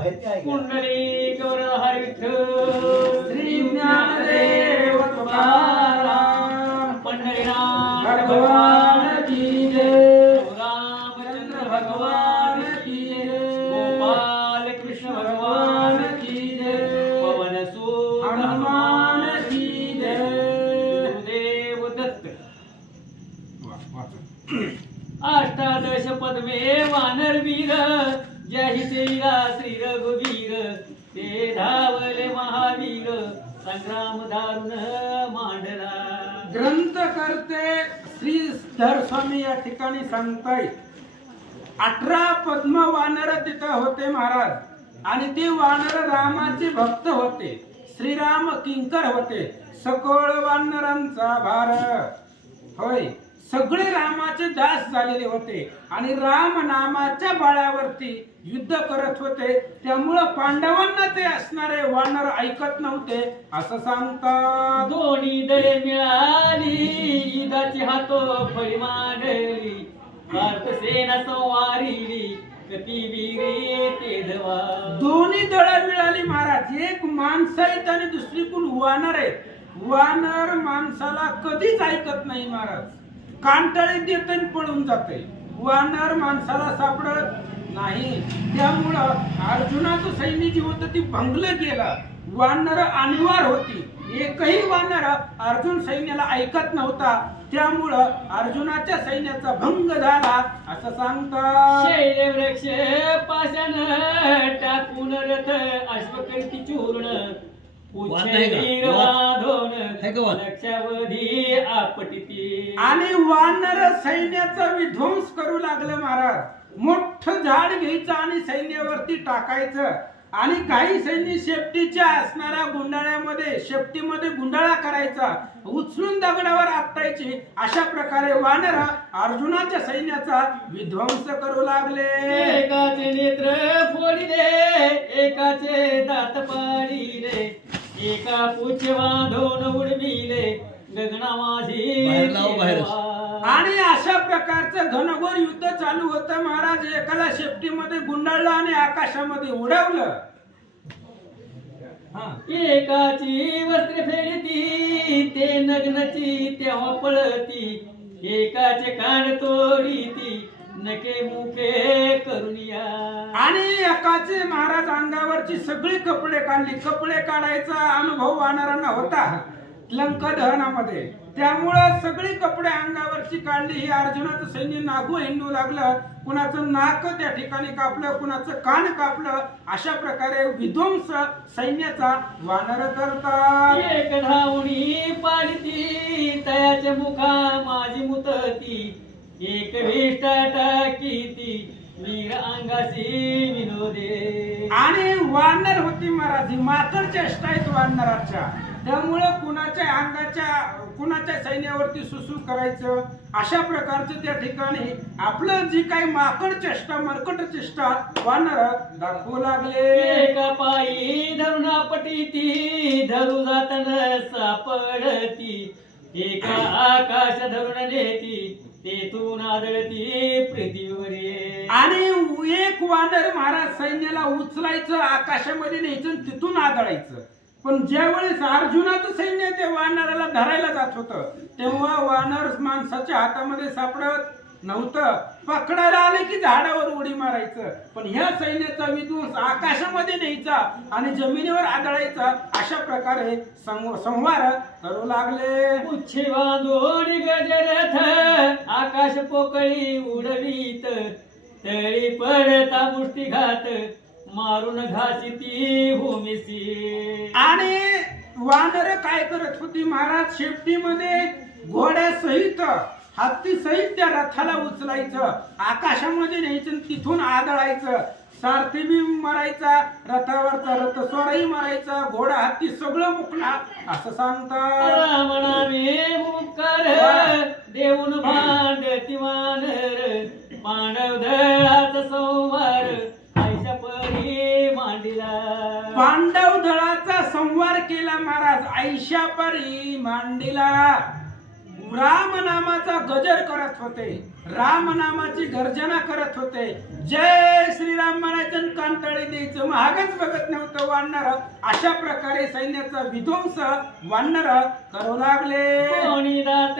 पुंडलिक हरी विठ्ठल श्री ज्ञानदेव तुकाराम पंढरीनाथ भगवान की जय रामचंद्र भगवान की जय गोपाल कृष्ण भगवान की जय पवन सुत हनुमान की जय गुरुदेव दत्त अष्टादश पद्मे वानरवीर जय श्रीरा श्री रघुवीर ते धावले महावीर संग्राम दारुण मांडला. ग्रंथकर्ते श्री धर स्वामी या ठिकाणी सांगताय 18 पद्म वानर तिथं होते महाराज आणि ते वानर रामाचे भक्त होते. श्रीराम किंकर होते. सकळ वानरांचा भार होय. सगळे रामाचे दास झालेले होते आणि राम नामाच्या बळावरती युद्ध करत होते. त्यामुळं पांडवांना ते असणारे वानर ऐकत नव्हते असं सांगतात. दोन्ही दळे मिळाली युद्धाची हातो फळी मांडली भारत सेना संवारिली कती वीरे ते धवा. दोन्ही दळं मिळाली महाराज. एक माणसं आहेत आणि दुसरी कोण वानर आहेत. वानर माणसाला कधीच ऐकत नाही महाराज. कांटाळी देत पळून जाते. वानर माणसाला सापडत नाही. त्यामुळं अर्जुनाचं सैन्य जी होतं ती भंगलं गेलं. वानर अनिवार्य होती. एकही वानर अर्जुन सैन्याला ऐकत नव्हता. त्यामुळं अर्जुनाच्या सैन्याचा भंग झाला असं सांगतात. शैल वृक्ष पाषाण टाकून रथ अश्वकर्ती चूर्ण लक्षावधी आपटिती. आणि वानर सैन्याचा विध्वंस करू लागलं महाराज. मोठं झाड घ्यायचं आणि सैन्यावरती टाकायचं आणि काही सैन्य शेपटीच्या असणाऱ्या गुंडाळ्यामध्ये शेपटीमध्ये गुंडाळा करायचा उचलून दगडावर आपटायची. अशा प्रकारे वानर अर्जुनाच्या सैन्याचा विध्वंस करू लागले. एकाचे नेत्र फोडिले एकाचे दात पाडिले एका पुच्छ बांधून उडविले गगना माझी. आणि अशा प्रकारचं घनघोर युद्ध चालू होतं महाराज. एकाला शेपटीमध्ये गुंडाळलं आणि आकाशामध्ये उडवलं. एकाची वस्त्र फेडती ते नग्नची तेव्हा पळती एकाचे कान तोडीती नके मुके करुनिया. आणि एकाचे महाराज अंगावरची सगळी कपडे काढली. कपडे काढायचा अनुभव वानरांना होता लंका दहनामध्ये. त्यामुळं सगळी कपडे अंगावरची काढली. ही अर्जुनाचं सैन्य नागू हिंडू लागलं. कुणाचं नाक त्या ठिकाणी कापलं कुणाचं कान कापलं. अशा प्रकारे विध्वंस सैन्याचा वानर करतात. एक धावणी पाडती तयाच्या मुखा माझी मुतती एक विष्टा टाकीती वीर अंगाशी विनोदे. आणि वानर होती महाराज. माकड चेष्टा आहेत वानराच्या. त्यामुळं कुणाच्या सैन्यावरती सुसू करायचं. अशा प्रकारचं त्या ठिकाणी आपलं जी काही माकड चेष्टा मरकट चेष्टा वानर दाखवू लागले. एका पायी धरून आपटीती धरू जाताना सापडती एका आकाश धरून नेती तेथून आदळती पृथ्वीवर. आणि एक वानर महाराज सैन्याला उचलायचं आकाशामध्ये न्यायचं तिथून आदळायचं. पण ज्या वेळेस अर्जुनाचं सैन्य ते वानराला धरायला जात होतं तेव्हा वानर माणसाच्या हातामध्ये सापडत नव्हतं. पकडायला आले की झाडावर उडी मारायचं. पण ह्या सैन्याचा विध्वंस आकाशामध्ये न्यायचा आणि जमिनीवर आदळायचा. अशा प्रकारे संहार करू लागले. उच्छे बांधून गजरथ आकाश पोकळी उडवीत तळी पडता मुष्टीघात मारून घासिती भूमीसी. आणि वानर काय करत होती महाराज. शेपटीमध्ये घोड्यासहित हत्ती सहित त्या रथाला उचलायचं आकाशामध्ये न्यायचं तिथून आदळायचं. सारथी बी मरायचा रथावरचा रथ स्वरही मरायचा घोडा हत्ती सगळं मुकला असं सांगतात. रामनामे मुक्कर देऊन भांडती वानर पांडव दळाचा संवार आयशा परी मांडिला. पांडव दळाचा संवार केला महाराज. आयशा परी मांडिला. राम नामाचा गजर करत होते. राम नामाची गर्जना करत होते. जय श्रीराम म्हणायचं आणि कांटाळी द्यायचं, महागच बघत नव्हतं वानर. अशा प्रकारे सैन्याचा विध्वंस वानर करू लागले. कोणी दात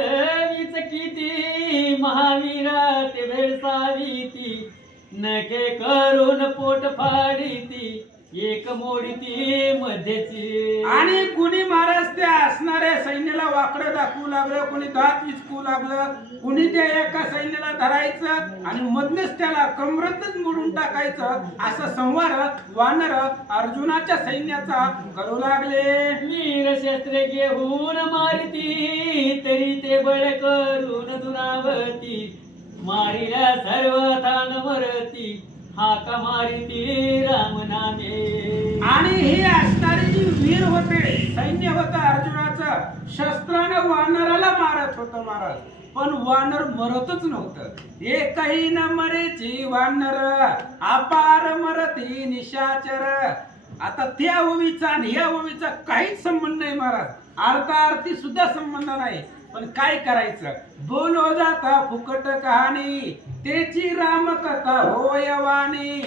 वीच किती महावीरा ते भेडसावीती, नखे करून पोट फाडीती, एक मोडीती मध्येची. आणि कुणी महाराज त्या असणाऱ्या सैन्याला वाकडं दाखवू लागलं, कुणी दात विचकू लागलं, कुणी त्या एका सैन्याला धरायचं आणि मधनच त्याला कमरतच मोडून टाकायचं. असा संहार वानर अर्जुनाच्या सैन्याचा करू लागले. वीर शस्त्रे घेऊन मारिती, तरी ते बळ करून दुरावती, मारिल्या सर्व थान मरती, हाका मारिती राम नामे. आणि हे असणारे जी वीर होते, सैन्य होतं अर्जुनाचं, शस्त्रानं वानराला मारत होतं महाराज. पण वानर मरतच नव्हतं. एकही न मरेची वानर, अपार मरती निशाचर. आता त्या ओवीचा आणि या ओवीचा काहीच संबंध नाही महाराज, अर्थार्थी सुद्धा संबंध नाही. पण काय करायचं, बोलो जाता फुकट कहाणी, त्याची रामकथा होयवानी.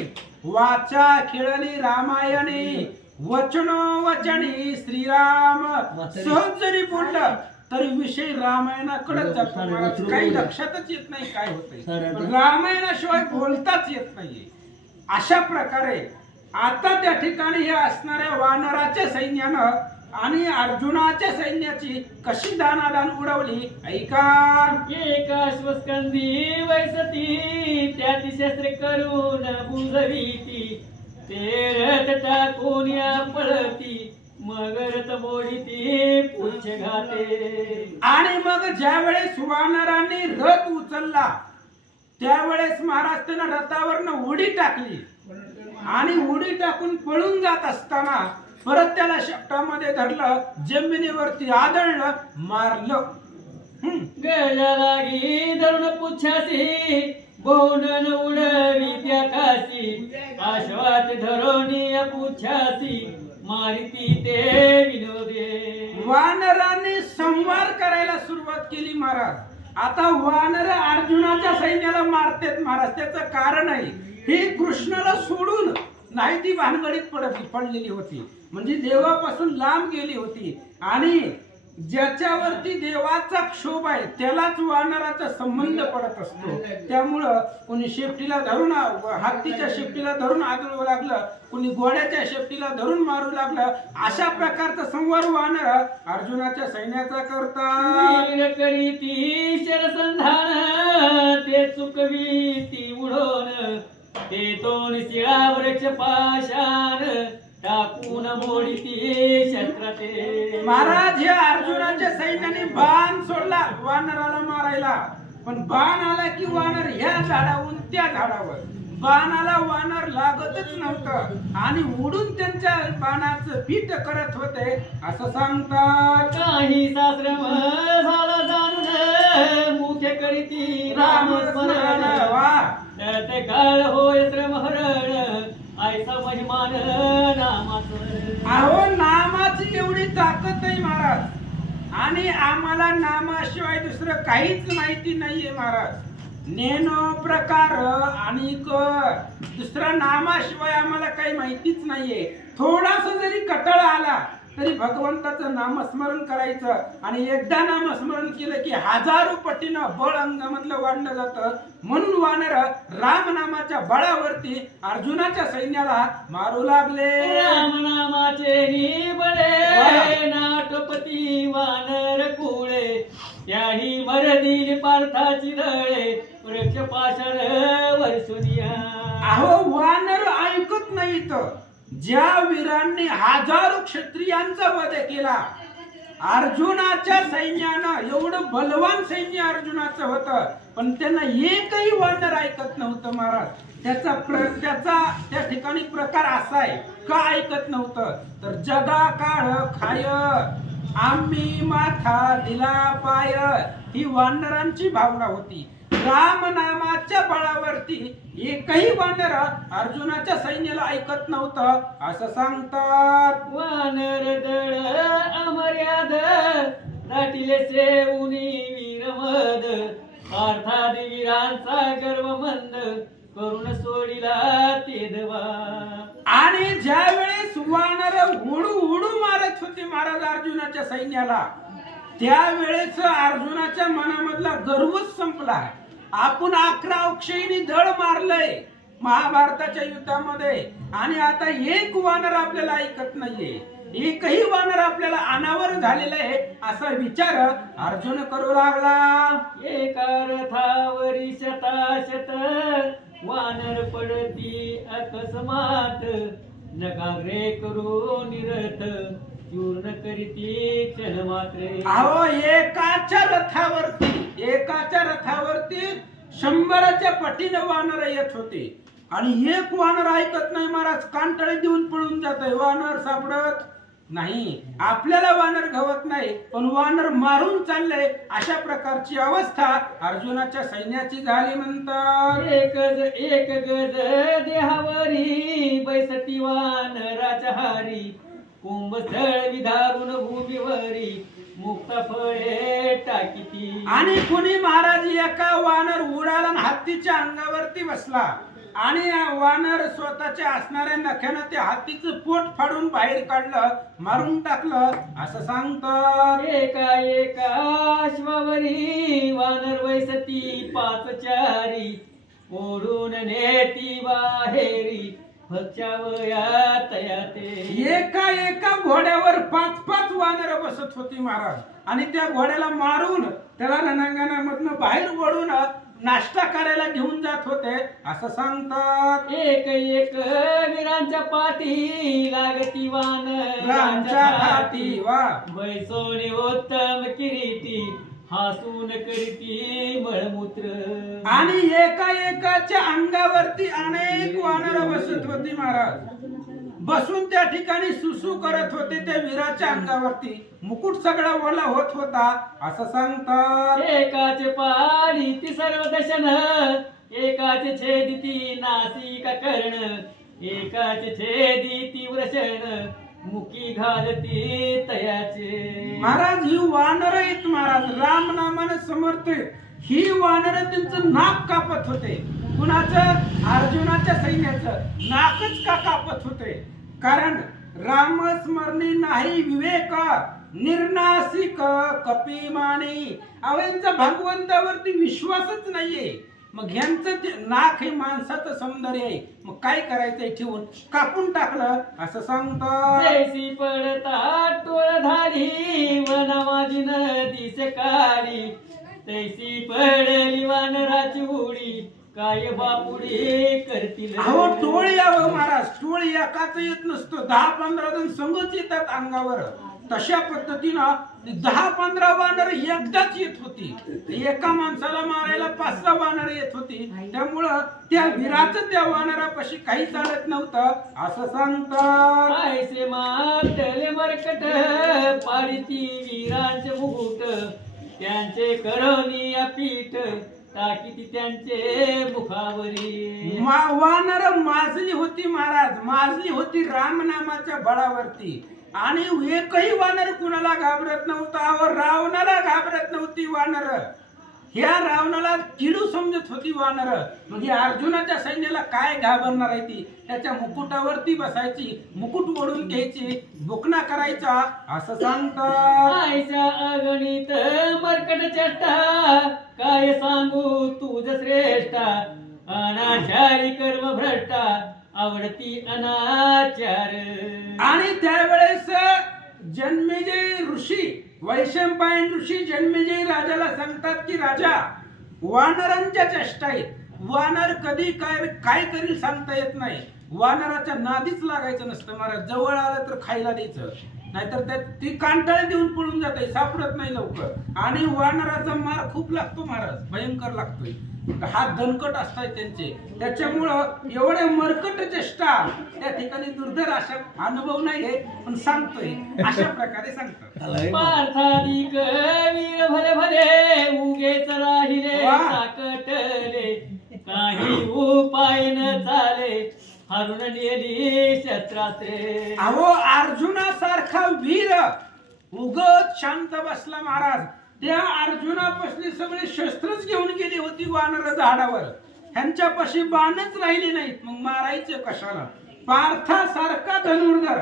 वाचा खेळली रामायणी, वचनो वचनी श्रीराम. सहज जरी बोललं तरी विषय रामायणाकडे जातो महाराज. काही लक्षातच येत नाही काय होतंय, रामायणाशिवाय बोलताच येत नाहीये. अशा प्रकारे आता त्या ठिकाणी हे असणाऱ्या वानराच्या सैन्यानं आणि अर्जुनाच्या सैन्याची कशी दानादान उडवली ऐका. एक अश्वस्कंदी वैसती, त्याची शस्त्रे करून बुजविती, ते रथ टाकून या पळती, मग रथ मोडीती पुढचे घाते. आणि मग ज्या वेळेस वानरांनी रथ उचलला त्यावेळेस महाराज त्यानं रथावरनं उडी टाकली आणि उडी टाकून पळून जात असताना परत त्याला शेपटामध्ये धरलं, जमिनीवरती आदळलं, मारलं. गळ्या लागी धरून पुच्छासी, बोंडन उडवी त्या काशी, आश्वात धरोनी पुच्छासी, मारिती ते विनोदे. वानरांनी संवार करायला सुरुवात केली महाराज. आता वानर अर्जुनाच्या सैन्याला मारतेत महाराज. त्याचं कारण आहे, हे कृष्णाला सोडून नाही ती भानगडीत पडलेली होती, म्हणजे देवापासून लांब गेली होती. आणि ज्याच्यावरती देवाचा क्षोभ आहे त्यालाच वानराचा संबंध पडत असतो. त्यामुळं कोणी शेपटीला धरून, हत्तीच्या शेपटीला धरून आदळू लागलं, कोणी घोड्याच्या शेपटीला धरून मारू लागलं. अशा प्रकारचा संवार वानर अर्जुनाच्या सैन्याचा करतात. करीती शरसंधान, ते चुकवीती उडवून, ते तोन शिळा वृक्ष पाशान, टाकून मोडीती शस्त्राते. महाराज या अर्जुनाच्या सैन्याने बाण सोडला वानराला मारायला, पण बाण आला की वानर ह्या झाडावरून त्या झाडावर. बाणाला वानर लागतच नव्हतं आणि उडून त्यांच्या बाणाचं पीठ करत होते असं सांगतात. काही शास्त्रम झाला जाणून, मुख्य करीती राम स्मरण, वा ते काळ होय श्रमहरण, ऐसा महिमान नामाचं. अहो नामाची एवढी ताकद आहे महाराज, आणि आम्हाला नामाशिवाय दुसरं काहीच माहिती नाहीये महाराज. नेनो प्रकार आणि दुसरा नामाशिवाय आम्हाला काही माहितीच नाहीये. थोडासा जरी कटाळा आला तरी भगवंताचं नामस्मरण करायचं, आणि एकदा नामस्मरण केलं की हजारो पटीनं बळ अंगामधलं वाढलं जातं. म्हणून वानर राम नामाच्या बळावरती अर्जुनाच्या सैन्याला मारू लागले. राम नामाचे बळे, नाटपती वानर कुळे, त्याही मरदिली पार्थाची दळे, वृक्ष पाषाण वर्षुनिया. अहो वानर ऐकत नाहीत. ज्या वीरांनी हजारो क्षत्रियांचा वध केला, अर्जुनाच्या सैन्यानं, एवढं बलवान सैन्य अर्जुनाचं होतं, पण त्यांना एकही वानर ऐकत नव्हतं महाराज. त्याचा त्या ठिकाणी प्रकार असा आहे, का ऐकत नव्हतं तर जगा काळ खाय, आम्ही माथा दिला पाय, ही वानरांची भावना होती. राम नामाच्या बळावरती एकही वानर अर्जुनाच्या सैन्याला ऐकत नव्हतं असं सांगतात. वानर दळ अमर्याद, दाटिले सेऊनी वीरमद, पार्थादी वीरांचा गर्व मंद, करून सोडिला ते दवा. आणि ज्या वेळेस वानर उडू उडू मारत होते महाराज अर्जुनाच्या सैन्याला, त्यावेळेस अर्जुनाच्या मनामधला गर्वच संपला. आपण 11 अक्षयीने दळ मारलंय महाभारताच्या युद्धामध्ये, आणि आता एक वानर आपल्याला ऐकत नाहीये, एकही वानर आपल्याला अनावर झालेला आहे असा विचार अर्जुन करू लागला. एका रथावरी शताशत वानर पडती अकस्मात, नगाग्रे करू निरथ चूर्ण करीती क्षण मात्रे. अहो एकाच्या रथावरती 100च्या पटीने वानर येत होते, आणि एक वानर ऐकत नाही महाराज, कांटाळे देऊन पळून जातोय, वानर सापडत नाही. आपल्याला वानर घवत नाही, पण वानर मारून चाललंय. अशा प्रकारची अवस्था अर्जुनाच्या सैन्याची झाली. म्हणतात एक गज देहावरी बैसती वानराच्या हारी, कुंभस्थळ विधारून भूमीवरी मुक्त फळे टाकीती. आणि कुणी महाराज एका वानर उडाला आणि हत्तीच्या अंगावरती बसला, आणि वानर स्वतःच्या असणाऱ्या नख्यानं ते हत्तीचं पोट फाडून बाहेर काढलं, मारून टाकलं असं सांगतात. एका अश्वावरी वानर वैसती 5 चारी, ओढून नेती बाहेरी फच्या तयाते. एका घोड्यावर 5 वानर बसत होती महाराज, आणि त्या घोड्याला मारून त्याला रणांगणामधनं बाहेर ओढून नाश्ता करायला घेऊन जात होते असं सांगतात. एक वीरांच्या पाठी लागती वानरांच्या हाती, वा बैसोने उत्तम किरीटी हसून करीती मळमूत्र. आणि एकाच्या अंगावरती अनेक वानर बसत होती महाराज, बसून त्या ठिकाणी सुसू करत होते त्या वीराच्या अंगावरती, मुकुट सगळा ओला होत होता असं सांगतात. एकाचे पाणी ती सर्व दशन, एकाचे छेदिती नासिका कर्ण, एकाचे छेदिती वृषण मुकी घालती तयाचे. महाराज ही वानर आहेत महाराज, राम नामाने समर्थ ही वानर त्यांचं नाक कापत होते. कुणाचं? अर्जुनाच्या सैन्याचं नाकच का कापत होते? कारण रामस्मरणी नाही विवेक निर्नासिक कपिमानी. अवेंचा भगवंतावरती विश्वासच नाहीये. मग ह्यांचं ते नाक हे माणसाचं सौंदर्य आहे, मग काय करायचंय ठेवून कापून टाकलं असं सांगतात. जैसी पडता टोळ धाडी वनामाजी नदीस काढी, तैसी पडली वानराची उडी काय बापुडी करतील. अहो टोळ यावं महाराज, टोळ एकाच येत नसतो, 10-15 जण संगच येतात अंगावर. तशा पद्धतीनं 10-15 वानर एकदाच येत होती. एका माणसाला मारायला 5-6 वानर येत होती. त्यामुळं त्या वीराचं त्या वानरापाशी काही चालत नव्हतं असं सांगतात. ऐसे मातले मरकट पाडिती वीरांचे मुकुट, त्यांचे करोनी पीठ टाकीती त्यांचे मुखावरी. वानर माजली होती महाराज, माजली होती राम नामाच्या बळावरती, आणि एकही वानर कुणाला घाबरत नव्हता. रावणाला घाबरत नव्हती वानर. ह्या रावणाला किडू समजत होती वानर. म्हणजे अर्जुनाच्या सैन्याला काय घाबरणार आहे ती? त्याच्या मुकुटावरती बसायची, मुकुट ओढून घ्यायची, बुकना करायचा असं सांगतात. आयच्या अगणित मरकट चेष्टा, काय सांगू तुझ श्रेष्ठा, अनाचारी कर्म भ्रष्टा आवडती अनाचार. आणि त्यावेळेस जन्मेजय ऋषी, वैशंपायन ऋषी जन्मेजय राजाला सांगतात की राजा, वानरांच्या चेष्टा आहेत. वानर कधी काय करील सांगता येत नाही. वानराच्या नादीच लागायचं नसतं महाराज. जवळ आलं तर खायला द्यायचं, नाहीतर ती कांटाळे देऊन पळून जाते, सापडत नाही लवकर. आणि वानराचा मार खूप लागतो महाराज, भयंकर लागतोय. हात दणकट असतात त्यांचे, त्याच्यामुळं एवढे मरकट चेष्टा त्या ठिकाणी दुर्धर अशा अनुभव नाहीये, पण सांगतोय अशा प्रकारे सांगतात. पार्थादिक वीर भले भले उगेच राहिले साकटले, काही उपाय न चाले हरून नेली शस्त्रास्त्रे. अहो अर्जुनासारखा वीर उगत शांत बसला महाराज. त्या अर्जुनापासली सगळे शस्त्रच घेऊन गेली होती वानर झाडावर. ह्यांच्यापाशी बाणच राहिले नाहीत, मग मारायचे कशाला? पार्थासारखा धनुर्धर,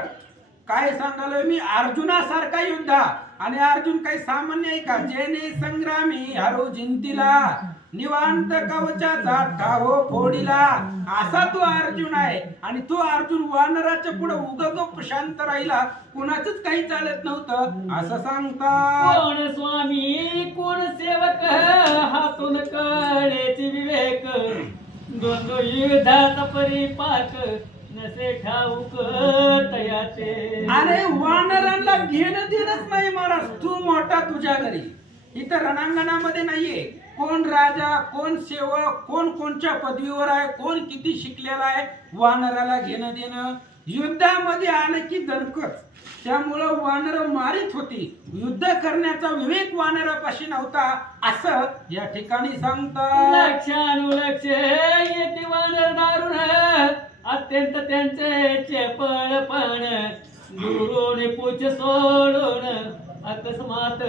काय सांगालोय मी, अर्जुनासारखा योद्धा. आणि अर्जुन काही सामान्य आहे का? जेने संग्रामी हरो जिंतीला, निवांत कवचाचा ठाव फोडीला, असा तो अर्जुन आहे. आणि तो अर्जुन वानराच्या पुढे उगप शांत राहिला, कुणाचंच काही चालत नव्हतं असं सांगतात. कोण स्वामी कोण सेवक, हातून कळेची विवेक, द्वंद्व युद्धाचा परिपाक, नसे ठाऊक तयाचे. अरे वानरांना घेणं देणंच नाही महाराज. तू मोठा तुझ्या घरी, इथं रणांगणामध्ये नाहीये. कोण राजा, कोण सेवक, कोण कोणच्या पदवीवर आहे, कोण किती शिकलेला आहे, वानराला घेणं देणं. युद्धामध्ये आलं की दणकच. त्यामुळं वानर मारित होती. युद्ध करण्याचा विवेक वानरापाशी नव्हता असं या ठिकाणी सांगतात. लक्षानुलक्ष येते वानर दारुण, अत्यंत त्यांचे चेपळपण, दुरून पूछ सोडून अकस्मात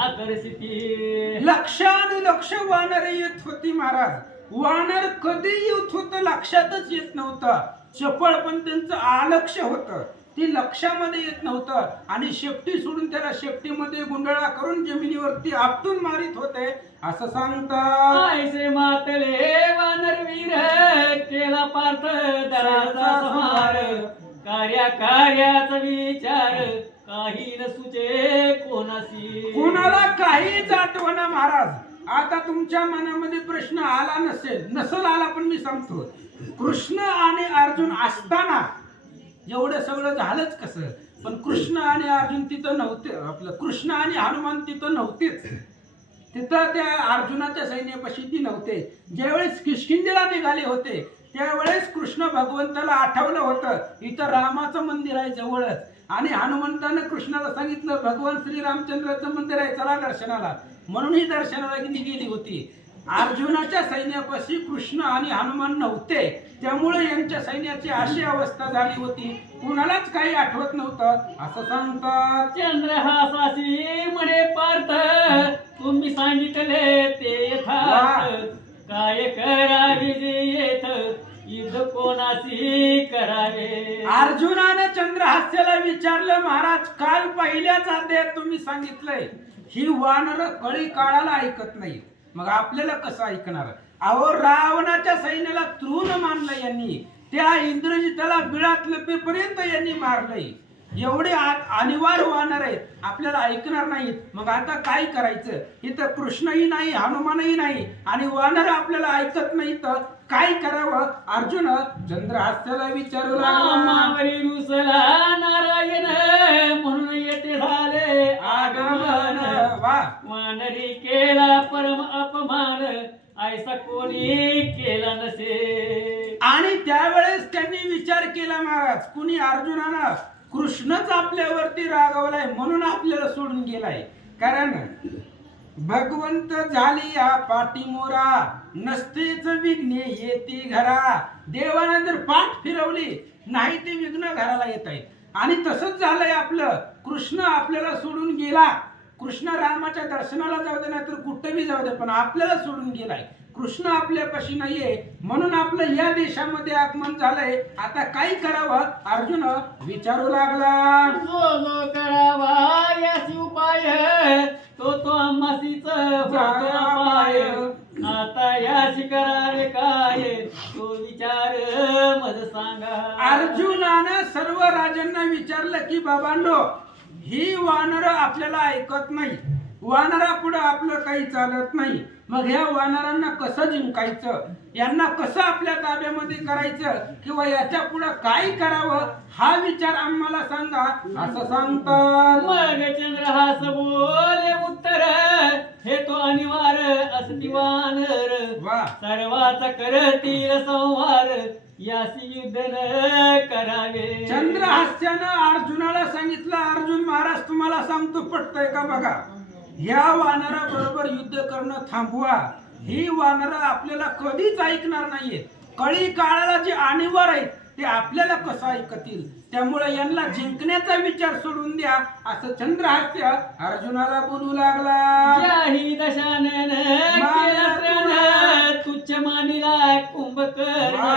आकर्षिती. लक्षानुलक्ष वानर येत होती महाराज. वानर कधी येत होतं लक्षातच येत नव्हतं. चपळ पण त्यांचं आलक्ष होतं, ती लक्षामध्ये येत नव्हतं. आणि शेपटी सोडून त्याला शेपटीमध्ये गुंडळा करून जमिनीवरती आपटून मारित होते असं सांगतात. ऐसे मातले वानर वीर, केला पार्थ दराचा संहार, कार्याचा विचार, काही न सुचे कोणासी. कोणाला काहीच आठवना महाराज. आता तुमच्या मनामध्ये प्रश्न आला नसेल आला, पण मी सांगतो, कृष्ण आणि अर्जुन असताना एवढं सगळं झालंच कसं? पण कृष्ण आणि अर्जुन तिथं नव्हते. आपलं कृष्ण आणि हनुमान तिथं नव्हतेच. तिथं त्या अर्जुनाच्या सैन्यापाशी ती नव्हते. ज्यावेळेस किष्किंधेला निघाले होते त्यावेळेस कृष्ण भगवंताला आठवलं होतं इथं रामाचं मंदिर आहे जवळच. आणि हनुमंतानं कृष्णाला सांगितलं भगवान श्रीरामचंद्राचं मंदिर आहे, चला दर्शनाला. म्हणून ही दर्शनाला गेली होती. अर्जुनाच्या सैन्यापाशी कृष्ण आणि हनुमान नव्हते, त्यामुळे यांच्या सैन्याची अशी अवस्था झाली होती, कुणालाच काही आठवत नव्हतं असं सांगतात. चंद्रहासासी म्हणे पार्थ, तुम्ही सांगितले ते यथार्थ, काय करावे जे येथ, युद्ध कोणाशी करावे. अर्जुनाने चंद्रहास्याला विचारलं, महाराज काल पहिल्याच अध्यायात तुम्ही सांगितलंय ही वानर कळी काळाला ऐकत नाही, मग आपल्याला कसं ऐकणार? अहो रावणाच्या सैन्याला तृण मानलं यांनी, त्या इंद्रजिताला बिळात लपेपर्यंत यांनी मारलंय. एवढे अनिवार्य वानर आहेत, आपल्याला ऐकणार नाहीत. मग आता काय करायचं? इथं कृष्णही नाही, हनुमानही नाही आणि वानर आपल्याला ऐकत नाही, तर काय करावं? अर्जुन चंद्रहास्याला विचारू मामावरी रुसला नारायण, म्हणून येते झाले आगमन. वानरी केला परम अपमान, ऐसा कोणी केला नसे. आणि त्यावेळेस त्यांनी विचार केला महाराज, कुणी अर्जुनानं कृष्णच आपल्यावरती रागावलाय म्हणून आपल्याला सोडून गेलाय. कारण भगवंत झाली या पाठीमोरा, नसतेच विघ्ने येते घरा. देवानं जर पाठ फिरवली नाही ते विघ्न घराला येत आहेत. आणि तसंच झालंय आपलं. कृष्ण आपल्याला सोडून गेला. कृष्ण रामाच्या दर्शनाला जाऊ दे नाही तर कुठं बी जाऊ दे, पण आपल्याला सोडून गेलाय. कृष्ण आपल्यापाशी नाहीये म्हणून आपलं या देशामध्ये आगमन झालंय. आता काय करावं? अर्जुन विचारू लागला. जो करावा याची उपाय, तो आम्हासीच पाय. आता याशी करावे काय, तो विचार मज सांगा. अर्जुनानं सर्व राजांना विचारलं की बाबांनो, ही वानर आपल्याला ऐकत नाही, वानरा पुढे आपलं काही चालत नाही. मग ह्या वानरांना कसं जिंकायचं, यांना कसं आपल्या ताब्यामध्ये करायचं, किंवा याच्या पुढे काय करावं हा विचार आम्हाला सांगा असं सांगतात. मग चंद्रहास बोले उत्तर, हे तो अनिवार्य असती वानर. सर्वाचा करतील संहार, यासी युद्ध न करावे. चंद्रहास्यानं अर्जुनाला सांगितलं, अर्जुन महाराज तुम्हाला सांगतो पटतंय का बघा, ह्या वानरा बरोबर युद्ध करणं थांबवा. ही वानर आपल्याला कधीच ऐकणार नाहीये. कळी काळाला जे अनिवार्य आहेत ते आपल्याला कसं ऐकतील? त्यामुळे यांना जिंकण्याचा विचार सोडून द्या असं चंद्रहास्य अर्जुनाला बोलू लागला. याही दशानन केला तृण, तुच्छ मानिला कुंभकर्ण, वा.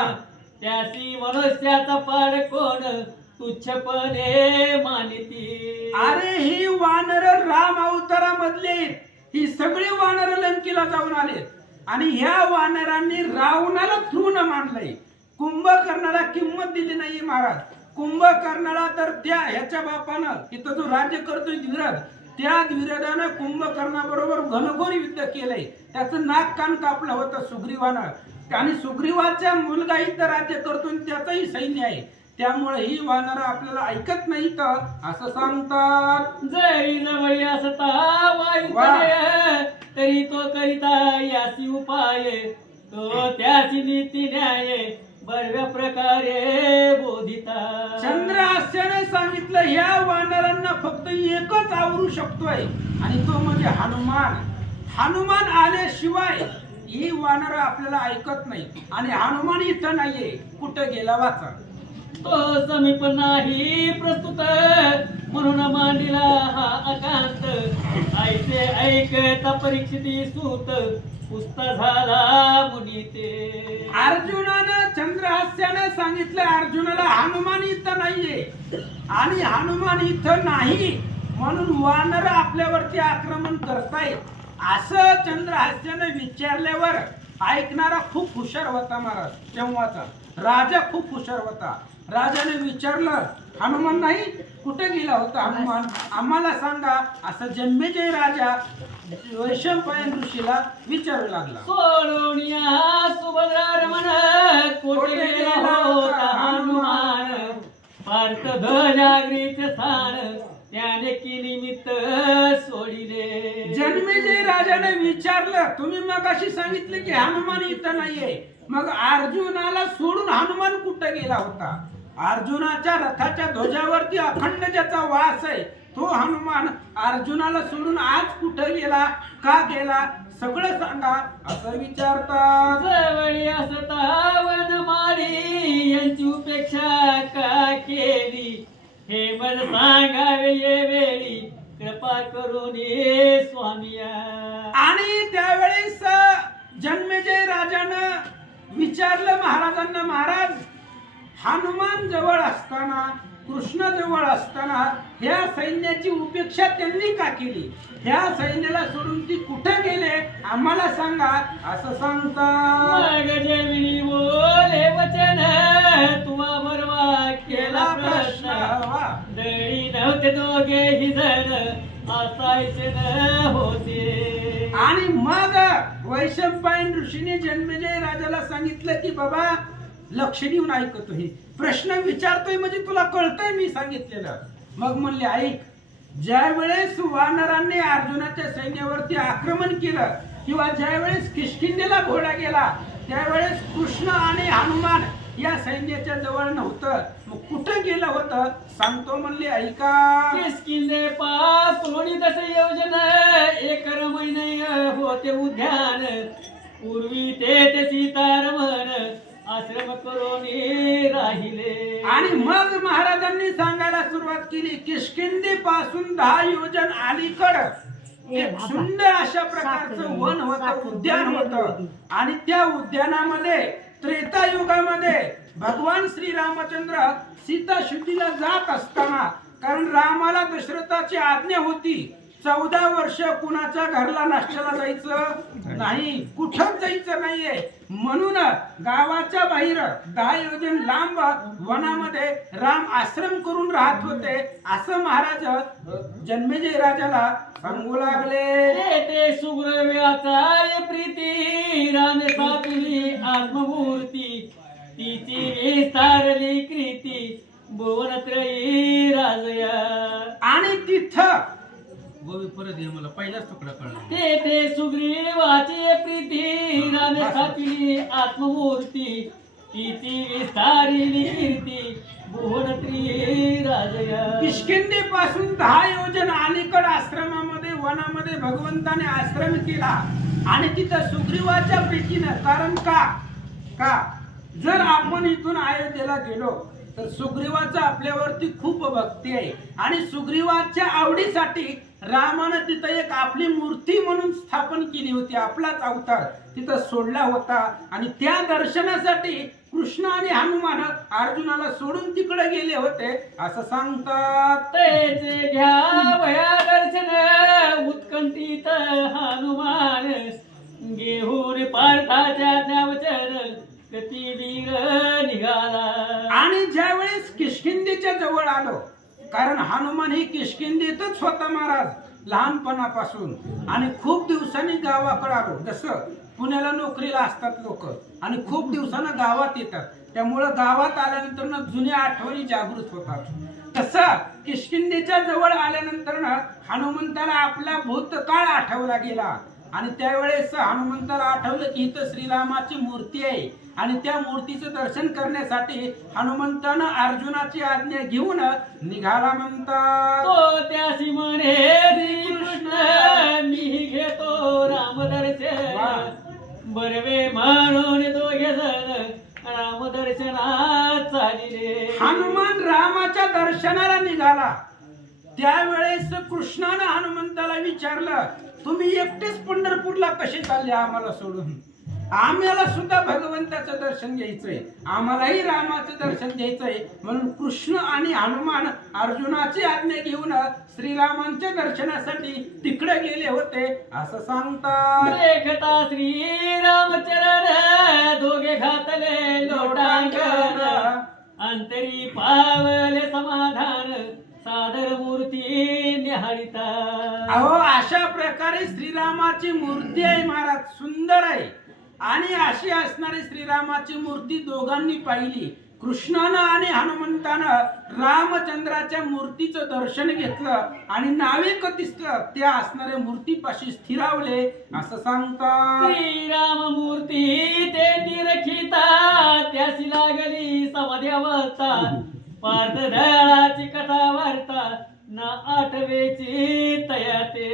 त्यासी मनुष्याचा पाड कोण, तुच्छपणे मानिती. अरे ही वानर राम अवतारामधले आहेत. ही सगळी वानर लंकेला जाऊन आले आणि ह्या वानरांनी रावणाला तृण मानलंय. कुंभकर्णाला किंमत दिली नाही महाराज. कुंभकर्णाला तर त्या ह्याच्या बापानं इथं जो राज्य करतोय द्विरथ, त्या द्विरथानं कुंभकर्णाबरोबर घनघोर युद्ध केलंय. त्याचं नाक कान कापलं होतं सुग्रीवानं आणि सुग्रीवाचा मुलगा इथं राज्य करतो आणि त्याचंही सैन्य आहे. त्यामुळे ही वानर आपल्याला ऐकत नाही तर असं सांगतात. जरी जवळी असता वायू तरी तो करिता यासी उपाय, तो त्याची नीती न्याय बर्व्या प्रकारे बोधिता. चंद्रहास्याने सांगितलं ह्या वानरांना फक्त एकच आवरू शकतोय आणि तो म्हणजे हनुमान. हनुमान आल्याशिवाय ही वानर आपल्याला ऐकत नाही आणि हनुमान इथं नाहीये. कुठं गेला वाचा. तो समीप नाही प्रस्तुत, म्हणून मांडिला हा अकांत, ऐसे ऐकता परीक्षिती सूत, पुस्त झाला मुनी ते. अर्जुनानं चंद्रहास्याने सांगितलं अर्जुनाला हनुमान इथं नाहीये आणि हनुमान इथं नाही म्हणून वानर आपल्यावरती आक्रमण करतायत असं चंद्रहास्याने विचारल्यावर ऐकणारा खूप हुशार होता महाराज. तेव्हाचा राजा खूप हुशार होता. राजाने विचारलं हनुमान नाही, कुठे गेला होता हनुमान, आम्हाला सांगा असं जन्मेजय राजा वैशंपायन ऋषीला विचारू लागला. सोडोनिया सुभद्रा रमण, कोठे गेला होता हनुमान, पार्थ ध्वजाग्रीच स्थान, त्याने की निमित्त सोडिले. जन्मेजय राजाने विचारलं तुम्ही मगाशी सांगितलं की हनुमान इथं नाहीये, मग अर्जुनाला सोडून हनुमान कुठे गेला होता. अर्जुनाच्या रथाच्या ध्वजावरती अखंड ज्याचा वास आहे तो हनुमान अर्जुनाला सोडून आज कुठे गेला, का गेला, सगळं सांगा असं विचारतात. जवळी असता वनमाळी, यांची उपेक्षा का केली, हे मन सांगावे ये वेळी, कृपा करून ये स्वामिया. आणि त्यावेळेस जन्मेजय राजानं विचारलं महाराजांना, महाराज हनुमान जवळ असताना, कृष्ण जवळ असताना ह्या सैन्याची उपेक्षा त्यांनी का केली, ह्या सैन्याला सोडून ती कुठे गेले आम्हाला सांगा असं सांगतात. मग जेविनी बोले वचन, तुवा बरवा केला प्रश्न, दळी नव्हते दोघेही जण, असायचे न होते. आणि मग वैशंपायन ऋषीने जन्मेजय राजाला सांगितलं की बाबा लक्ष देऊन ऐकतो, हे प्रश्न विचारतोय म्हणजे तुला कळतंय मी सांगितलेलं. मग म्हणले ऐक, ज्या वेळेस वानरांनी अर्जुनाच्या सैन्यावरती आक्रमण केलं किंवा ज्या वेळेस किष्किंधेला घोडा गेला त्यावेळेस कृष्ण आणि हनुमान या सैन्याच्या जवळ नव्हतं, मग कुठं गेलं होतं सांगतो म्हणले ऐका. किष्किंधे पासून तसे योजन, एक रमण होते उद्यान, पूर्वी ते सीतारमण, आश्रम करून राहिले. आणि मग महाराजांनी सांगायला सुरुवात केली किष्किंधे पासून 10 योजन अलीकडं एक सुंदर अशा प्रकारचं वन होतं, उद्यान होतं आणि त्या उद्यानामध्ये त्रेतायुगामध्ये भगवान श्री रामचंद्र सीता शुद्धीला जात असताना, कारण रामाला दशरथाची आज्ञा होती 14 वर्ष कुणाच्या घरला नाश्त्याला जायचं नाही, कुठंच जायचं नाहीये, म्हणून गावाच्या बाहेर 10 योजन लांब वनामध्ये राम आश्रम करून राहत होते असं महाराज जन्मेजय राजाला सांगू लागले. ते सुग्रीवाचा प्रीती, राम सापली आत्ममूर्ती, तिची विस्तारली कृती, भुवनत्रयी राजया. आणि तिथं परत ये, मला पहिलाच तुकडा कळला. ते सुग्रीवाची प्रीती, राम स्थापिली आत्ममूर्ती, तिची विस्तारिली कीर्ती, भुवनत्रयी राजया. किष्किंधे पासून 10 योजन अलीकड आश्रमामध्ये वनामध्ये भगवंताने आश्रम केला आणि तिथं सुग्रीवाच्या प्रीतीनं, कारण का जर आपण इथून अयोध्येला गेलो तर सुग्रीवाचं आपल्यावरती खूप भक्ती आहे आणि सुग्रीवाच्या आवडीसाठी रामानं तिथं एक आपली मूर्ती म्हणून स्थापन केली होती, आपलाच अवतार तिथं सोडला होता आणि त्या दर्शनासाठी कृष्ण आणि हनुमान अर्जुनाला सोडून तिकडे गेले होते असं सांगतात. तेचे घ्यावया दर्शन उत्कंठित हनुमान घेऊन पार्थाच्या ज्ञावचन गतीवीर निघाला. आणि ज्यावेळेस किष्किंधेच्या जवळ आलो, कारण हनुमान ही किष्किंधेतच होता महाराज लहानपणापासून आणि खूप दिवसांनी गावाकडे आलो. जसं पुण्याला नोकरीला असतात लोक आणि खूप दिवसानं गावात येतात, त्यामुळं गावात आल्यानंतर ना जुन्या आठवणी जागृत होतात. तसं किष्किंधेच्या जवळ आल्यानंतर ना हनुमंताला आपला भूतकाळ आठवला गेला आणि त्यावेळेस हनुमंताला आठवलं की इथं श्रीरामाची मूर्ती आहे आणि त्या मूर्तीचं दर्शन करण्यासाठी हनुमंतानं अर्जुनाची आज्ञा घेऊन निघाला म्हणतात. तो त्यासी म्हणे श्रीकृष्ण मी घेतो रामदर्शन बरवे म्हणून दोघे जण रामदर्शनात चालिले. हनुमान रामाच्या दर्शनाला निघाला. त्यावेळेस कृष्णानं हनुमंताला विचारलं, तुम्ही एकटेच पंढरपूरला कसे चालले आम्हाला सोडून? आम्हाला सुद्धा भगवंताचं दर्शन घ्यायचंय, आम्हालाही रामाचं दर्शन घ्यायचंय. म्हणून कृष्ण आणि हनुमान अर्जुनाची आज्ञा घेऊन श्रीरामांच्या दर्शनासाठी तिकडे गेले होते असं सांगतात. देखता श्रीरामचरण दोघे घातले लोटांगण अंतरी पावले समाधान सादर मूर्ती निहाळिता. अहो अशा प्रकारे श्रीरामाची मूर्ती आहे महाराज, सुंदर आहे आणि अशी असणारी श्रीरामाची मूर्ती दोघांनी पाहिली. कृष्णानं आणि हनुमंतानं रामचंद्राच्या मूर्तीचं दर्शन घेतलं आणि नाविक त्या असणाऱ्या मूर्तीपाशी स्थिरावले असं सांगतात. श्रीराम मूर्ती ते निरखिता त्यासी लागली समाधी अवस्था पार्थदळाची कथा वार्ता ना आठवेची तयाते.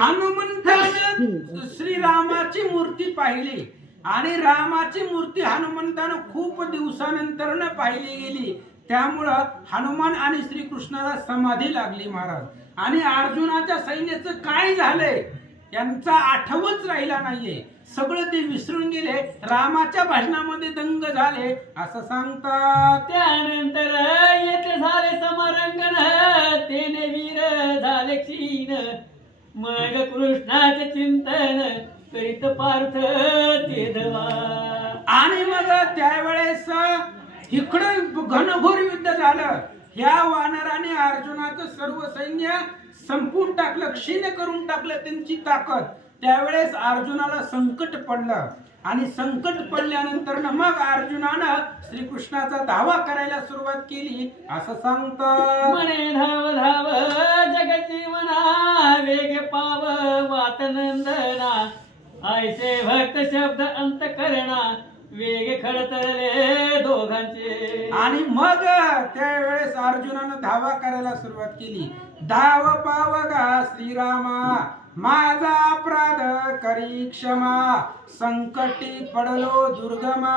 हनुमंतानं श्रीरामाची मूर्ती पाहिली आणि रामाची मूर्ती हनुमंतानं खूप दिवसानंतर पाहिली गेली, त्यामुळं हनुमान आणि श्रीकृष्णाला समाधी लागली महाराज. आणि अर्जुनाच्या सैन्याचं काय झालंय यांचा आठवच राहिला नाहीये, सगळं ते विसरून गेले, रामाच्या भाषणामध्ये दंग झाले असं सांगतात. त्यानंतर येथे झाले समरंगण तेने वीर झाले क्षीण मग कृष्णाचे चिंतन करीत पार्थ ते धवा. आणि मग त्यावेळेस इकडं घनघोर युद्ध झालं. ह्या वानराने अर्जुनाचं सर्व सैन्य संपून टाकलं, क्षीण करून टाकलं त्यांची ताकद. त्यावेळेस अर्जुनाला संकट पडलं आणि संकट पडल्यानंतर मग अर्जुनानं श्रीकृष्णाचा धावा करायला सुरुवात केली असं सांगतात. म्हणे धाव धाव जगती मना वेग पाव वात नंदना ऐसे भक्त शब्द अंत करणा वेग खडतरले दोघांचे. आणि मग त्यावेळेस अर्जुनानं धावा करायला सुरुवात केली. धाव पावगा श्रीरामा माझा अपराध करी क्षमा संकटी पडलो दुर्गमा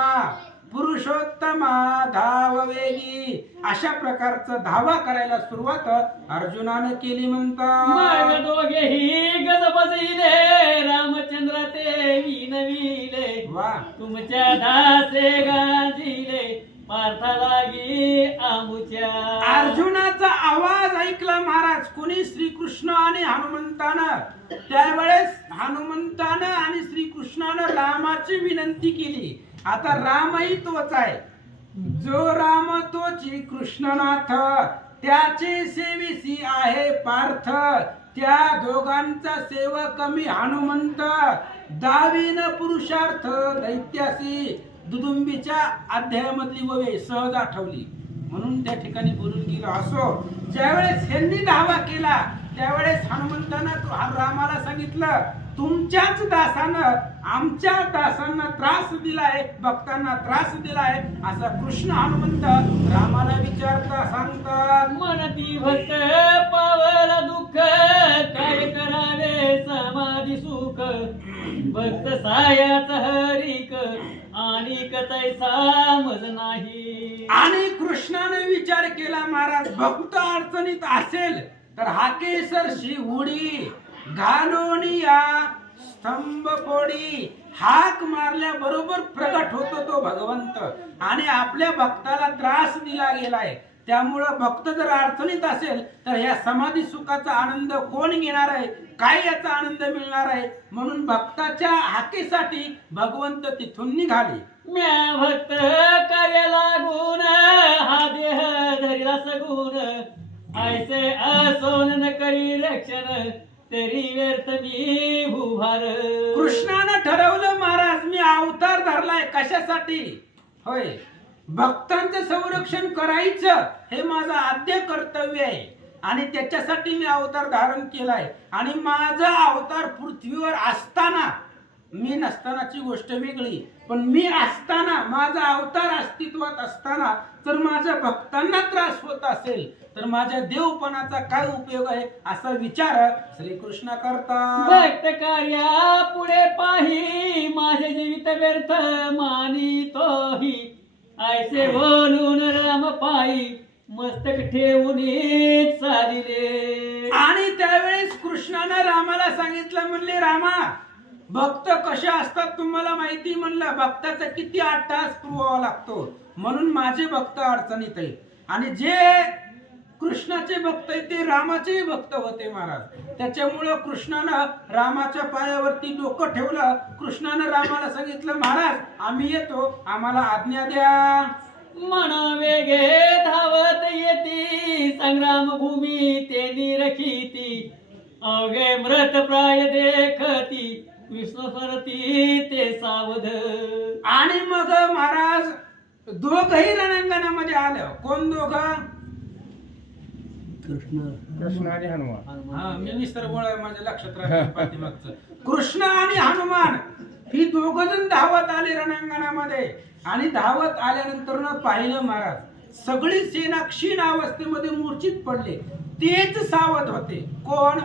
पुरुषोत्तमा धाव वेगी. अशा प्रकारचं धावा करायला सुरुवात अर्जुनानं केली म्हणतात. मग दोघेही गज बजविले रामचंद्र ते विनविले वा. तुमच्या दासे गाजिले पार्था लागी आमुच्या. अर्जुनाचा आवाज ऐकला महाराज कोणी, श्रीकृष्ण आणि हनुमंतानं. त्यावेळेस हनुमंतानं आणि श्रीकृष्णानं रामाची विनंती केली. आता रामही तोच आहे, जो राम तोची कृष्णनाथ त्याचे सेविसी आहे पार्थ. त्या दोघांचा सेवक मी हनुमंत दावीन पुरुषार्थ दैत्यासी. दुदुंबीच्या अध्यायामधली ववे सहज आठवली म्हणून त्या ठिकाणी बोलून गेलो. असो ज्यावेळेस ह्यांनी धावा केला त्यावेळेस हनुमंतानं रामाला सांगितलं, तुमच्याच दासानं आमच्या दासांना त्रास दिलाय, भक्तांना त्रास दिलाय असा कृष्ण हनुमंत रामाला विचारता सांगतात. मनती भक्त पावला दुःख काय करावे समाधी सुख भक्त सायाच हरिक आणि तैसा मज नाही. आणि कृष्णाने विचार केला महाराज भक्त अडचणीत असेल तर हाकेसरशी उडी घालून या स्तंभ फोडी हाक मारल्या बरोबर प्रगट होतो तो भगवंत आणि आपल्या भक्ताला त्रास दिला गेलाय. त्यामुळं भक्त जर अडचणीत असेल तर ह्या समाधी सुखाचा आनंद कोण घेणार आहे, काय याचा आनंद मिळणार आहे. म्हणून भक्ताच्या हाकेसाठी भगवंत तिथून निघाले. म्या भक्त कार्य लागून हा देह धरिला सगुण ऐसे असोन न करी रक्षण तरी व्यर्थ मी भूभार. कृष्णानं ठरवलं महाराज मी अवतार धरलाय कशासाठी होय भक्तांचं संरक्षण करायचं हे माझं आद्य कर्तव्य आहे आणि त्याच्यासाठी मी अवतार धारण केलाय. आणि माझा अवतार पृथ्वीवर असताना मी नसतानाची गोष्ट वेगळी पण मी असताना माझा अवतार अस्तित्वात असताना जर माझ्या भक्तांना त्रास होत असेल तर माझ्या देवपणाचा काय उपयोग आहे असा विचार श्रीकृष्ण करतात. भक्त कार्या पुढे पाही माझे जीवित व्यर्थ मानितोही ऐसे बोलून राम पायी मस्तक ठेवून चालिले. आणि त्यावेळेस कृष्णानं रामाला सांगितलं म्हणले रामा भक्त कसे असतात तुम्हाला माहिती म्हणलं भक्ताचा किती अट्टहास पुरवावा लागतो म्हणून माझे भक्त अडचणीत आहेत. आणि जे कृष्णाचे भक्त आहेत ते रामाचे भक्त होते महाराज. त्याच्यामुळं कृष्णानं रामाच्या पायावरती डोकं ठेवलं. कृष्णानं रामाला सांगितलं महाराज आम्ही येतो आम्हाला आज्ञा द्या. मन वेगे धावत येती संग्राम भूमी ते निरखिती अवघे मृत प्राय देखती विष्णू सरती ते सावध. आणि मग महाराज दोघही रणांगणामध्ये आलं. कोण दोघं कृष्ण आणि हनुमान. हा मी मिस्टर बोळा माझ्या लक्षात राहिलं पाठीमागचं. कृष्ण आणि हनुमान ही दोघ जण धावत आले रणांगणामध्ये. आणि धावत आल्यानंतर पाहिलं महाराज सगळी सेना क्षीण अवस्थेमध्ये मूर्छित पडले. तेच सावध होते. कोण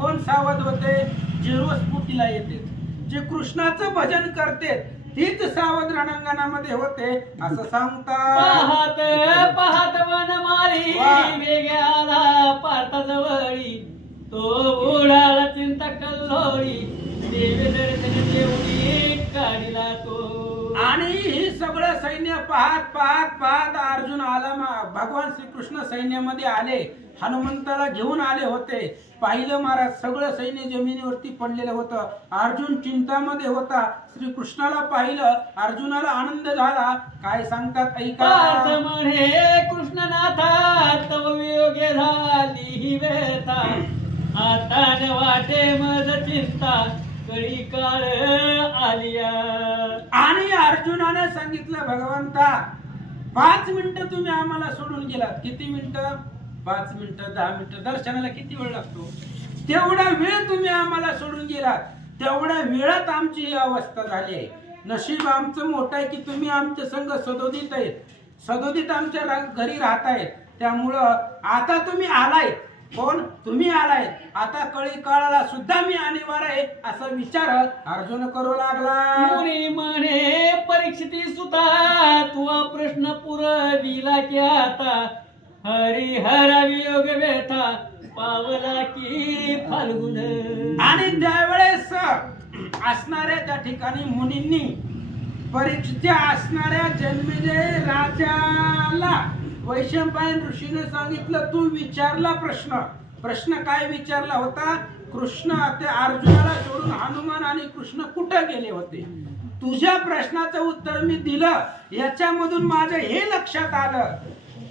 कोण सावध होते जे रोज पुटीला येते जे कृष्णाचं भजन करते तीच सावध रणांगणामध्ये होते असं सांगतात. पाहत पाहत वनमाळी वेग्याला पार्थ जवळी तो बुडाला चिंता कल्लोळी देवी दर्शन देऊनी काढिला तो. आणि हे सगळं सैन्य पाहत पाहत पाहत अर्जुन आला. भगवान श्रीकृष्ण सैन्यामध्ये आले. हनुमंताला घेऊन आले होते. पाहिलं महाराज सगळं सैन्य जमिनीवरती पडलेलं होतं. अर्जुन चिंतामध्ये होता. श्रीकृष्णाला पाहिलं अर्जुनाला आनंद झाला. काय सांगतात ऐका. पार्थ म्हणे कृष्णनाथा तव वियोगे झाली ही व्यथा आता न वाटे मज चिंता कळी काळ आलिया. आणि अर्जुनाने सांगितलं भगवंता 5 मिनिटं तुम्ही आम्हाला सोडून गेलात. किती मिनिटं 5 मिनिटं 10 मिनिटं दर्शनाला किती वेळ लागतो तेवढा वेळ तुम्ही आम्हाला सोडून गेलात. तेवढ्या वेळात आमची ही अवस्था झाली आहे. नशीब आमचं मोठं आहे की तुम्ही आमच्या संग सदोदित आहेत. सदोदित आमच्या घरी राहतायत. त्यामुळं आता तुम्ही आलाय. कोण तुम्ही आलाय आता कळी काळाला सुद्धा मी अनिवार आहे असा विचार अर्जुन करू लागला. मुनी म्हणे परीक्षिती सुता तुवा प्रश्न पुरविला की आता हरिहरा वियोग व्यथा पावला की फाल्गुन. आणि त्यावेळेस असणाऱ्या त्या ठिकाणी मुनींनी परीक्षित असणाऱ्या जन्मेजय राजाला वैशंपायन ऋषीने सांगितलं तू विचारला प्रश्न काय विचारला होता. कृष्ण त्या अर्जुनाला सोडून हनुमान आणि कृष्ण कुठं गेले होते. तुझ्या प्रश्नाचं उत्तर मी दिलं. याच्यामधून माझं हे लक्षात आलं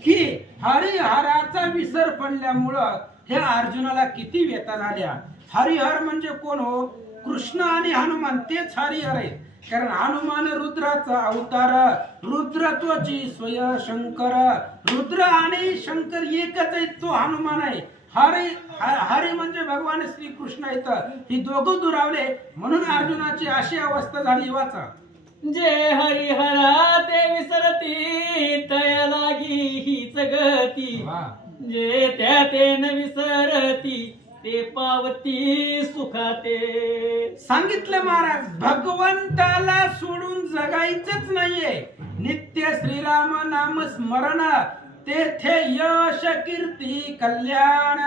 की हरिहराचा विसर पडल्यामुळं हे अर्जुनाला किती व्यथा झाल्या. हरिहर म्हणजे कोण हो कृष्ण आणि हनुमान तेच हरिहर आहेत. कारण हनुमान रुद्राचा अवतार रुद्रत्वाची स्वय शंकर रुद्र आणि शंकर एकच आहे तो हनुमान आहे. हरी म्हणजे भगवान श्रीकृष्ण आहेत. ही दोघं दुरावले म्हणून अर्जुनाची अशी अवस्था झाली. वाचा. जे हरिहरा ते विसरती तया लागी हीच गती जे त्या ते न विसरती ते पावती सुखाते. सांगितलं महाराज, भगवंताला सोडून जगायचंच नाहीये. नित्य श्रीराम नाम स्मरण, तेथे यश कीर्ती कल्याण.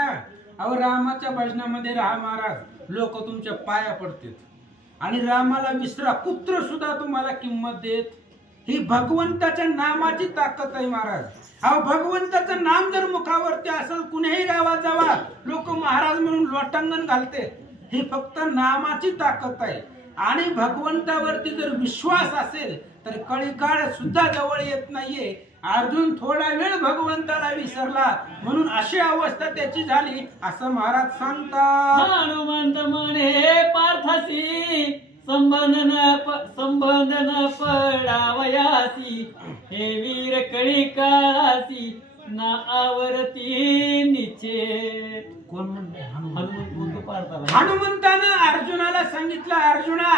अहो रामाच्या भजनामध्ये राहा महाराज, लोक तुमच्या पाया पडतील. आणि रामाला विसरा, कुत्र सुद्धा तुम्हाला किंमत देत. ही भगवंताच्या नामाची ताकद आहे महाराज. अहो भगवंताचं नाम जर मुखावरती असेल, कुणीही गावात जावा, लोक महाराज म्हणून लोटांगण घालते. ही फक्त नामाची ताकद आहे. आणि भगवंतावरती जर विश्वास असेल तर कळीकाळ सुद्धा जवळ येत नाहीये. अर्जुन थोडा वेळ भगवंताला विसरला म्हणून अशी अवस्था त्याची झाली, असं महाराज सांगतात. हनुमंत म्हणे पार्थासी, संबंधन पडावयासी. हे वीर कळी काळासी, ना आवरती निचे. कोण म्हणते? हनुमंत बोलतो पार्थाला. हनुमंतानं अर्जुनाला सांगितलं, अर्जुना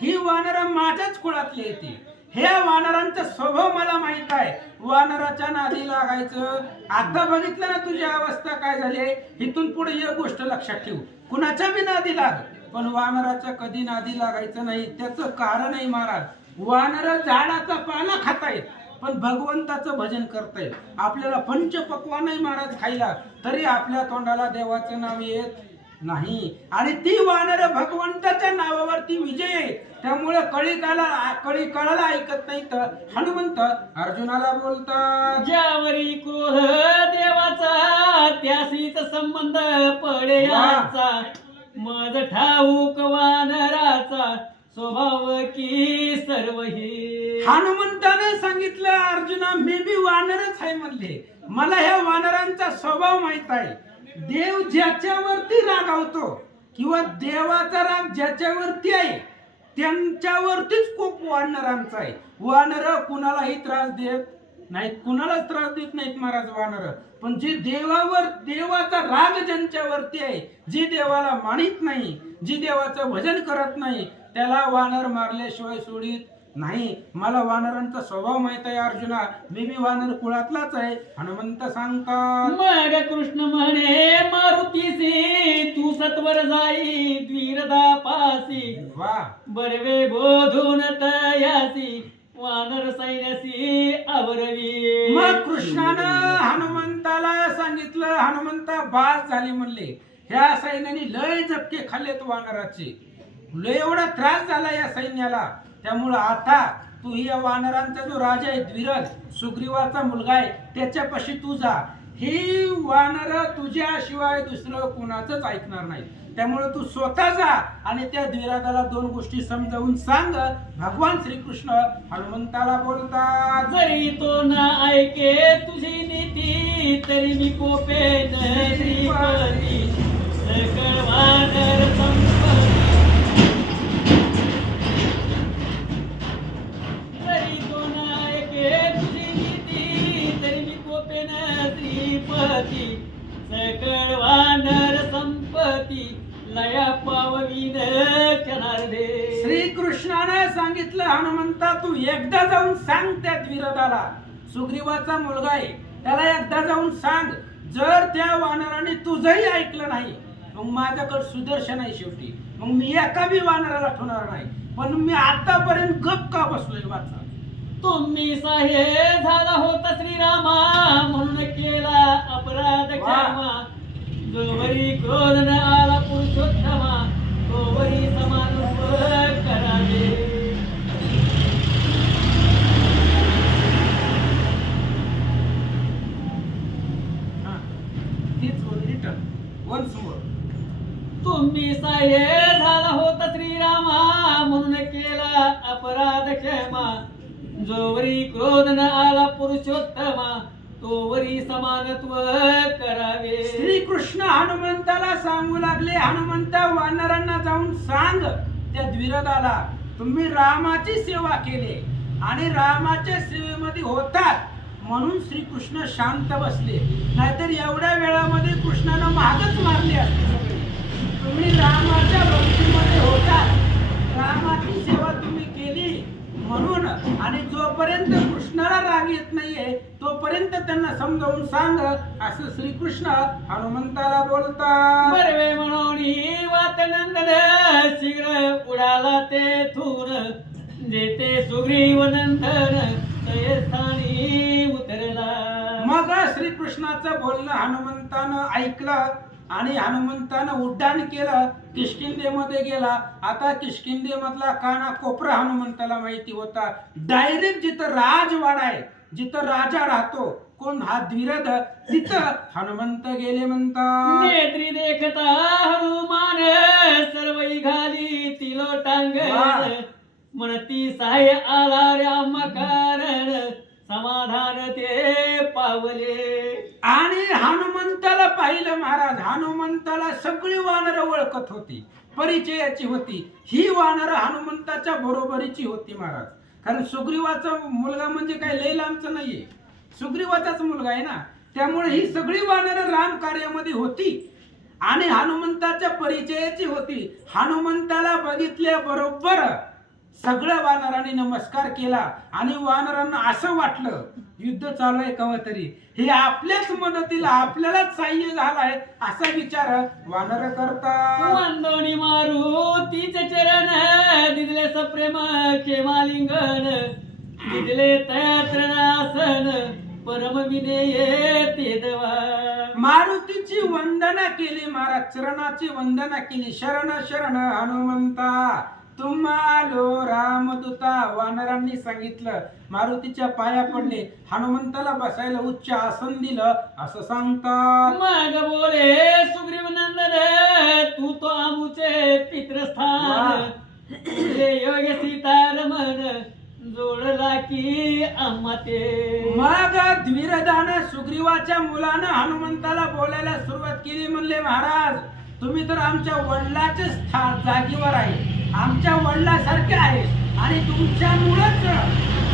ही वानर माझ्याच कुळातली येते. ह्या वानरांचा स्वभाव मला माहित आहे. वानराच्या नादी लागायचं. आता बघितलं ना तुझी अवस्था काय झाली. इथून पुढे एक गोष्ट लक्षात ठेव, कुणाच्या बी नादी लाग, पण वानराच्या कधी नादी लागायचं नाही. त्याचं कारण आहे महाराज, वानर झाडाचा पाला खातायत पण भगवंताचं भजन करतायत. आपल्याला पंचपक्वान नाही महाराज खायला, तरी आपल्या तोंडाला देवाचं नाव येत नाही. आणि ती वानर भगवंताच्या नावावरती विजय आहे. त्यामुळे कळीकाळाला ऐकत नाही. तर हनुमंत अर्जुनाला बोलतात, ज्यावरी क्रोध देवाचा, त्याशीच संबंध पडेयाचा. मज ठाऊक वानराचा, स्वभाव की सर्व हे. हनुमंताने सांगितलं, अर्जुना मी बी वानरच आहे म्हणले. मला ह्या वानरांचा स्वभाव माहित आहे. देव ज्याच्यावरती रागावतो किंवा देवाचा राग ज्याच्यावरती आहे त्यांच्यावरतीच खूप वानरांचा आहे. वानर कुणालाही त्रास देत नाहीत, कुणालाच त्रास देत नाहीत महाराज वानर. पण जे देवाचा राग ज्यांच्यावरती आहे, जी देवाला मानित नाही, जी देवाचं भजन करत नाही, त्याला वानर मारल्याशिवाय सोडित नाही. मला वानरांचा स्वभाव माहित आहे अर्जुना, मी बी वानर कुळातलाच आहे. हनुमंत सांगतात, मग कृष्ण म्हणे मारुतीसी, तू सत्वर जाई द्विरदा पासी. वा बरवे बोधून तयासी, वानर सैन्यासी आवरवी. मग कृष्णानं हनुमंताला सांगितलं, हनुमंता बास झाली म्हणले. ह्या सैन्याने लय झपके खाल्लेत वानराचे, लय एवढा त्रास झाला या सैन्याला. त्यामुळं आता तू या वानरांचा जो राजा आहे द्विरथ, सुग्रीवाचा मुलगा आहे, त्याच्यापाशी तू जा. ही वानर तुझ्याशिवाय दुसरं कुणाचंच ऐकणार नाही. त्यामुळे तू स्वतः जा आणि त्या द्विरथाला दोन गोष्टी समजावून सांग. भगवान श्रीकृष्ण हनुमंताला बोलतात, जरी तो न ऐके तुझी नीती, तरी मी कोपेन श्रीपती. सकळ वानर संपत्ती, जरी तो न ऐके तुझी नीती, तरी मी कोपेन श्रीपती. सकळ वानर संपत्ती, लया पाववीन क्षणार्धे. श्रीकृष्णाने सांगितलं, हनुमंता तू एकदा जाऊन सांग त्या द्विरथाला, सुग्रीवाचा मुलगा आहे, त्याला एकदा जाऊन सांग. जर त्या वानराने तुझंही ऐकलं नाही, मग माझ्याकडे सुदर्शन आहे शेवटी, मग मी एका बी वानराला ठेवणार नाही. पण मी आतापर्यंत गप का बसलोय वाचा. तुम्ही साहे झाला होता श्रीरामा, म्हणून केला अपराध क्षमा. जोवरी क्रोध न आला पुरुषोत्तमा, तोवरी समान करावे. तुम्ही साहे झाला होता श्रीरामा, म्हणून केला अपराध क्षमा. जोवरी क्रोध न आला पुरुषोत्तमा, तोवरी समानत्व करावे. श्रीकृष्ण हनुमंताला सांगू लागले, हनुमंता वानरांना जाऊन सांग त्या द्विरथाला, तुम्ही रामाची सेवा केली आणि रामाच्या सेवेमध्ये होतात म्हणून श्रीकृष्ण शांत बसले. नाहीतर एवढ्या वेळामध्ये कृष्णानं मागच मारले असते सगळे. तुम्ही रामाच्या भक्तीमध्ये होतात, रामाची सेवा तुम्ही केली म्हणून आणि जोपर्यंत कृष्णाला राग येत नाहीये तोपर्यंत त्यांना समजावून सांग असं श्रीकृष्ण हनुमंताला बोलतात. बरवे म्हणून वात नंदन शीघ्र उडाला तेथून जेते सुग्रीव नंदन तये स्थानी उतरला. मग श्रीकृष्णाचं बोलणं हनुमंतानं ऐकलं आणि हनुमंतानं उड्डाण केलं, किष्किंधेमध्ये गेला. आता किष्किंधे मधला काना कोपरा हनुमंताला माहिती होता. डायरेक्ट जिथं राजवाडा आहे, जिथं राजा राहतो, कोण हा द्विरथ, तिथं हनुमंत गेले म्हणतात. नेत्री देखता हनुमान सर्वई घाली तिलो टांग वाह. म्हणती साय आला राम कारण समाधान ते पावले. आणि हनुमंताला पाहिलं महाराज. हनुमंताला सगळी वानर ओळखत होती, परिचयाची होती. ही वानर हनुमंताच्या बरोबरीची होती महाराज. कारण सुग्रीवाचा मुलगा म्हणजे काय लय लांबचं नाहीये, सुग्रीवाचाच मुलगा आहे ना. त्यामुळे ही सगळी वानर राम कार्यामध्ये होती आणि हनुमंताच्या परिचयाची होती. हनुमंताला बघितल्या बरोबर सगळ्या वानरांनी नमस्कार केला आणि वानरांना असं वाटलं युद्ध चालू आहे कवा तरी हे आपल्याच मदतीला आपल्यालाच सहाय्य झालाय असा विचार वानर करतात. वंदोनी मारू तिचे चरण दिदले सप्रेम खेमालिंगन दिदले तयात्रनासन परम विनेये ते देवा. मारुतीची वंदना केली महाराज, चरणाची वंदना केली. शरण शरण हनुमंता तुम्हालो रामदूता. वानरांनी सांगितलं, मारुतीच्या पाया पडले, हनुमंताला बसायला उच्च आसन दिलं असं सांगतात. मग बोले सुग्रीव नंदन तू तो आमुचे पितृस्थान योग्य सीतारमन जोडला की आम्हा ते. मग द्विरदानं सुग्रीवाच्या मुलानं हनुमंताला बोलायला सुरुवात केली. म्हणले महाराज तुम्ही तर आमच्या वडिलाच्या जागेवर आहे, आमच्या वडिलासारखे आहे आणि तुमच्यामुळेच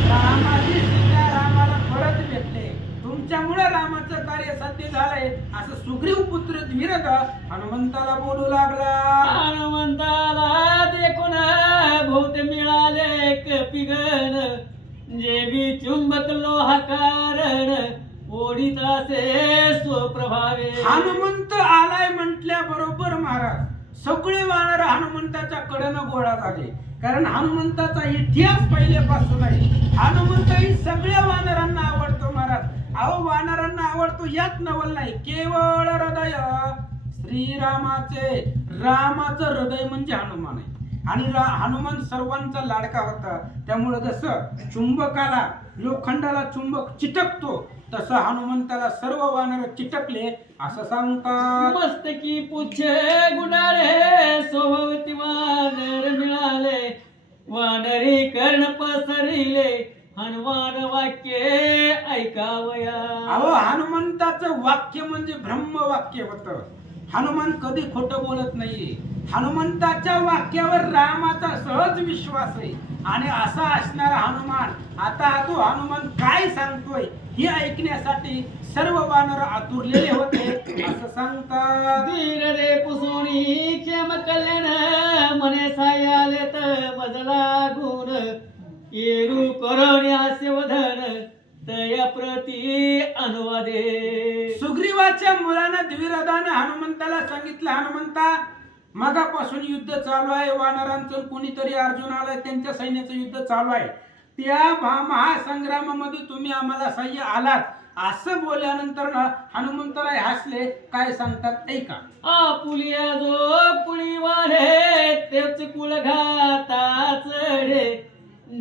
रामाची सीता रामाला परत भेटले, तुमच्यामुळे रामाचं कार्य साध्य झालंय असं सुग्रीव पुत्र द्विरद हनुमंताला बोलू लागला. हनुमंताला देखून भूत मिळाले कपिगण जेवी चुंबक लोहा कारण ओढीत असे स्वप्रभावे. हनुमंत आलाय म्हटल्या बरोबर महाराज सगळे वानर हनुमंताच्या कडेनं गोळा झाले. कारण हनुमंताचा इतिहास पहिल्यापासून आहे. हनुमंत ही सगळ्या वानरांना आवडतो महाराज. अहो वानरांना आवडतो यात नवल नाही, केवळ हृदय श्रीरामाचे. रामाचं हृदय म्हणजे हनुमान आहे आणि हनुमान सर्वांचा लाडका होता. त्यामुळे जसं चुंबकाला लोखंडाला चुंबक चिटकतो तसं हनुमंताला सर्व वानर चिटकले असं सांगतात. मस्तकी पुच्छे गुंडाळे सोभवती वानर मिळाले वानरी कर्ण पसरिले हनुमान वाक्य ऐकावया. अहो हनुमंताचं वाक्य म्हणजे ब्रह्मवाक्य होतं. हनुमान कधी खोटं बोलत नाहीये. हनुमंताच्या वाक्यावर रामाचा सहज विश्वास आहे आणि असा असणारा हनुमान आता तो हनुमान काय सांगतोय हे ऐकण्यासाठी सर्व वानर आतुरलेले होते असं सांगतात. धीर रे पुसोणी क्षेम कल्याण मने सायाले तर बदला गुण येरू करोनी हास्यवधन तया प्रती अनुवादे. सुग्रीवाच्या मुलानं द्विरदानं हनुमंताला सांगितलं, हनुमंता मगापासून युद्ध चालू आहे, वानरांचं कोणीतरी अर्जुन आलाय, त्यांच्या सैन्याचं युद्ध चालू आहे. त्या महासंग्रामामध्ये तुम्ही आम्हाला सहाय्य आलात असं बोलल्यानंतर ना हनुमंतराय हसले. काय सांगतात ऐका. आपुलिया जो पुळी वाढे तेच कुळ घाता चढे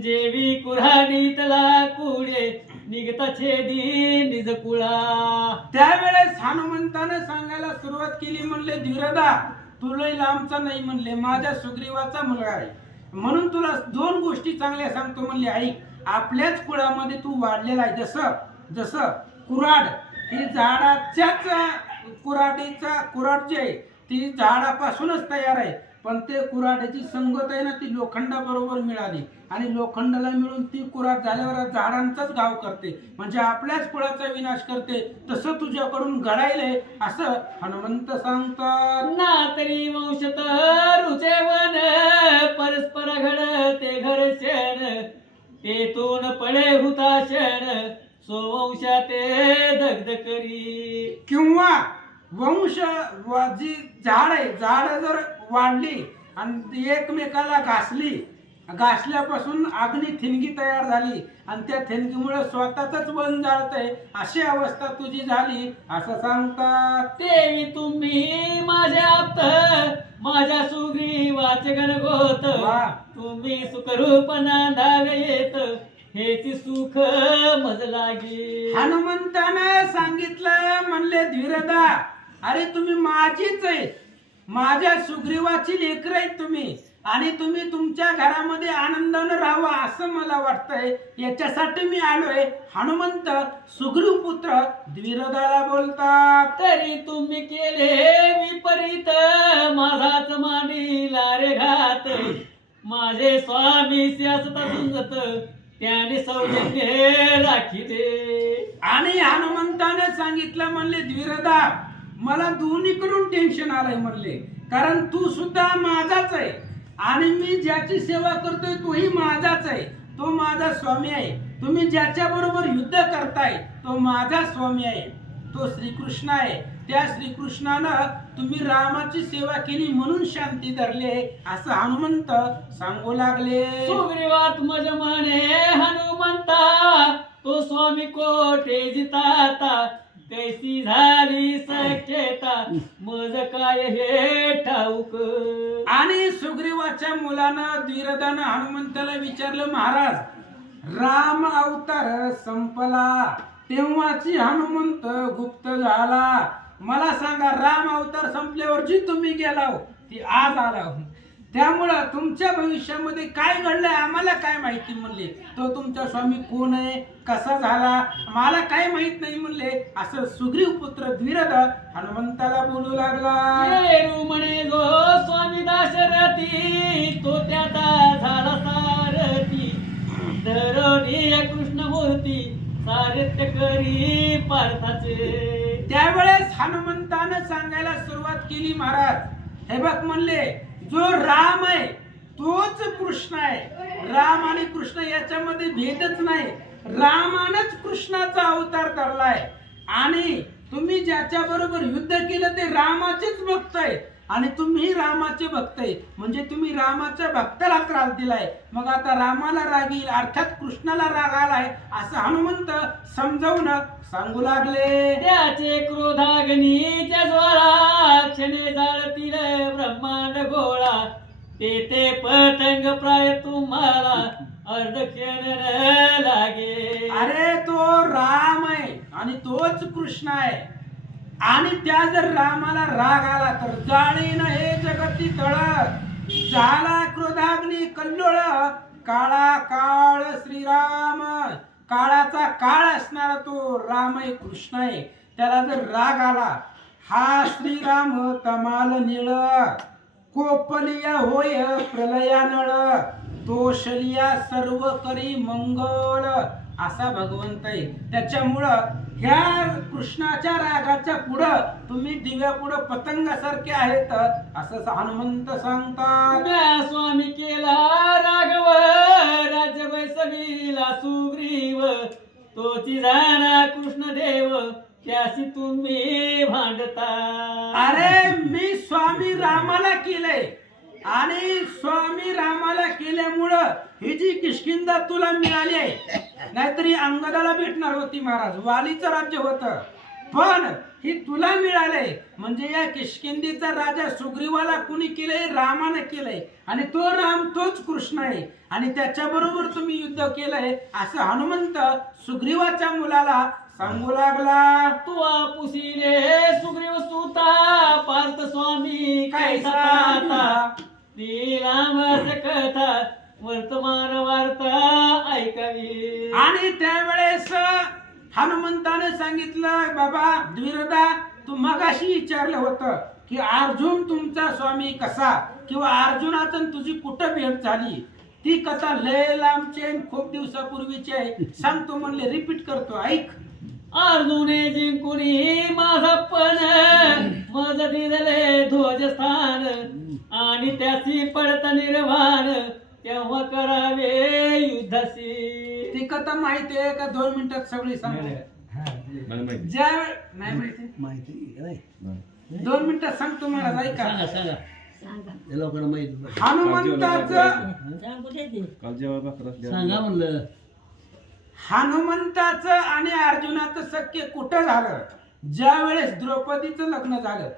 जेवी कुऱ्हाडीतला कुडे निघता छेदी निज कुळा. त्यावेळेस हनुमंताने सांगायला सुरुवात केली. म्हणले द्विरदा तू लय लांबचा नाही म्हणले, माझ्या सुग्रीवाचा मुलगा आहे म्हणून तुला दोन गोष्टी चांगल्या सांगतो. म्हणले ऐक, आपल्याच कुळामध्ये तू वाढलेला आहे. जसं जसं कुऱ्हाड ही झाडाच्याच कुऱ्हाड जी आहे ती झाडापासूनच तयार आहे, पण ते कुऱ्हाडीची संगत आहे ना ती लोखंडाबरोबर मिळाली आणि लोखंडाला मिळून ती कुऱ्हाड झाल्यावर झाडांचाच गाव करते, म्हणजे आपल्याच कुळाचा विनाश करते. तसं तुझ्याकडून घडायलंय असं हनुमंत सांगतात. ना तरी वंशत रुचेवन परस्पर घडते घरचन तेथून पळे हुताशन सोवंशा ते दग्ध करी. किंवा जी झाड आहे, झाड जर वाढली आणि एकमेकाला घासल्यापासून अग्नी ठिणगी तयार झाली आणि त्या ठिणगीमुळे स्वतःच वन जाळतंय, अशी अवस्था तुझी झाली असं सांगतात. देवी तुम्ही माझ्या आप्त माझ्या सुग्रीवाचे गणगोत वा. तुम्ही सुखरूपणा धावे येत हेची सुख मज लागे. हनुमंतानं सांगितलं, म्हणले धीरदा, अरे तुम्ही माझीच आहे, माझ्या सुग्रीवाची लेकर आहेत तुम्ही, आणि तुम्ही तुमच्या घरामध्ये आनंदानं राहावा असं मला वाटतंय, याच्यासाठी मी आलोय. हनुमंत सुग्रीव पुत्र द्विरदाला बोलतात. तरी तुम्ही केले विपरीत माझाच मांडीला रे घात. माझे स्वामी स्यासता झुंजत त्याने सौजन्य राखी दे. आणि हनुमंताने सांगितलं, म्हणले द्विरदा, मला दोन्हीकडून टेन्शन आलंय म्हणले, कारण तू सुद्धा माझाच आहे आणि मी ज्याची सेवा करतोय तोही माझाच आहे, तो माझा स्वामी आहे. तुम्ही ज्याच्या बरोबर युद्ध करताय तो माझा स्वामी आहे, तो श्रीकृष्ण आहे. त्या श्रीकृष्णानं तुम्ही रामाची सेवा केली म्हणून शांती धरले असं हनुमंत सांगू लागले. सुग्रीवात्मज म्हणे हनुमंता तो स्वामी कोठे जिताता. कैसी झाली सख्यता मज काय हे ठाऊक. आणि सुग्रीवाच्या मुलानं द्विरदानं हनुमंताला विचारलं, महाराज राम अवतार संपला तेव्हाची हनुमंत गुप्त झाला, मला सांगा राम अवतार संपल्यावर जी तुम्ही गेला हो ती आज आला हो, त्यामुळं तुमच्या भविष्यामध्ये काय घडलंय आम्हाला काय माहिती म्हणले. तो तुमचा स्वामी कोण आहे, कसा झाला, मला काय माहित नाही म्हणले. असं सुग्रीव पुत्र द्विरद हनुमंताला बोलू लागला. येरू म्हणे जो स्वामी दाशरथी तो त्याचा झाला सारथी. धरणी कृष्णमूर्ती सारथ्य करी पार्थाचे. त्यावेळेस हनुमंतानं सांगायला सुरुवात केली, महाराज हे बघ म्हणले, जो राम आहे तोच कृष्ण आहे. राम आणि कृष्ण याच्यामध्ये भेदच नाही, रामानच कृष्णाचा अवतार धरलाय. आणि तुम्ही ज्याच्या बरोबर युद्ध केलं ते रामाचेच भक्त आहे आणि तुम्ही रामाचे भक्त आहे, म्हणजे तुम्ही रामाच्या भक्ताला त्रास दिलाय. मग आता रामाला राग येईल, अर्थात कृष्णाला राग आलाय असं हनुमंत समजावून सांगू लागले. त्याचे क्रोधाग्नीच्या ज्वाळा क्षणे जाळतील ब्रह्मांड गोळा. ते पतंग प्राय तुम्हाला अर्धक्षण लागे. अरे तो राम आहे आणि तोच कृष्ण आहे, आणि त्या जर रामाला राग आला तर जाळीन हे जगती तळ. झाला क्रोधाग्नी कल्लोळ काळा काळ श्रीराम. काळाचा काळ असणारा तो राम आहे, कृष्ण आहे. त्याला जर राग आला, हा श्रीराम तमाल निळ. कोपलिया होय प्रलया नळ, तोषलिया सर्व करी मंगळ. असा भगवंत आहे. त्याच्यामुळं ह्या कृष्णाच्या रागाच्या पुढं तुम्ही दिव्या पुढं पतंगासारखे आहेत असं हनुमंत सांगतात. स्वामी केला राघव राज्य बैसविला सुग्रीव. तोची जाणा कृष्णदेव त्याशी तुम्ही भांडता. अरे मी स्वामी रामाला केलंय आणि स्वामी रामाला केल्यामुळं ही जी किष्किंधा तुला मिळाली आहे, नाहीतरी अंगदाला भेटणार होती महाराज, वालीचं राज्य होतं, पण ही तुला मिळालंय. म्हणजे या किष्किंधेचा राजा सुग्रीवाला कुणी केलंय, रामाने केलंय, आणि तो राम तोच कृष्ण आहे आणि त्याच्या बरोबर तुम्ही युद्ध केलंय असं हनुमंत सुग्रीवाच्या मुलाला सांगू लागला. तू आपुसीले सुग्रीव सुता पार्थ स्वामी काय साता. ती लांबच कथा वर्तमान वार्ता ऐकावी. आणि त्यावेळेस हनुमंताने सांगितलं, बाबा द्विरदा तू मगाशी विचारलं होतं की अर्जुन तुमचा स्वामी कसा, किंवा अर्जुनाचं तुझी कुठं भेट झाली. ती कथा लय लांबची आहे, खूप दिवसापूर्वीची आहे, सांगतो म्हणले, रिपीट करतो, ऐक. अर्जुने जिंकुनी माझा पण मज दिले ध्वजस्थान. आणि त्याची पडत निर्वाण तेव्हा करावे युद्धाशी. कथा माहिती आहे का 2 मिनिटात सगळी सांगू मला माहिती. ज्या नाही माहिती 2 मिनिटात सांगतो महाराज ऐका हनुमंताचं काल जेव्हा भाकरच द्या. सांगा म्हणलं हनुमंताचं आणि अर्जुनाचं सख्य कुठं झालं? ज्या वेळेस द्रौपदीचं लग्न झालं.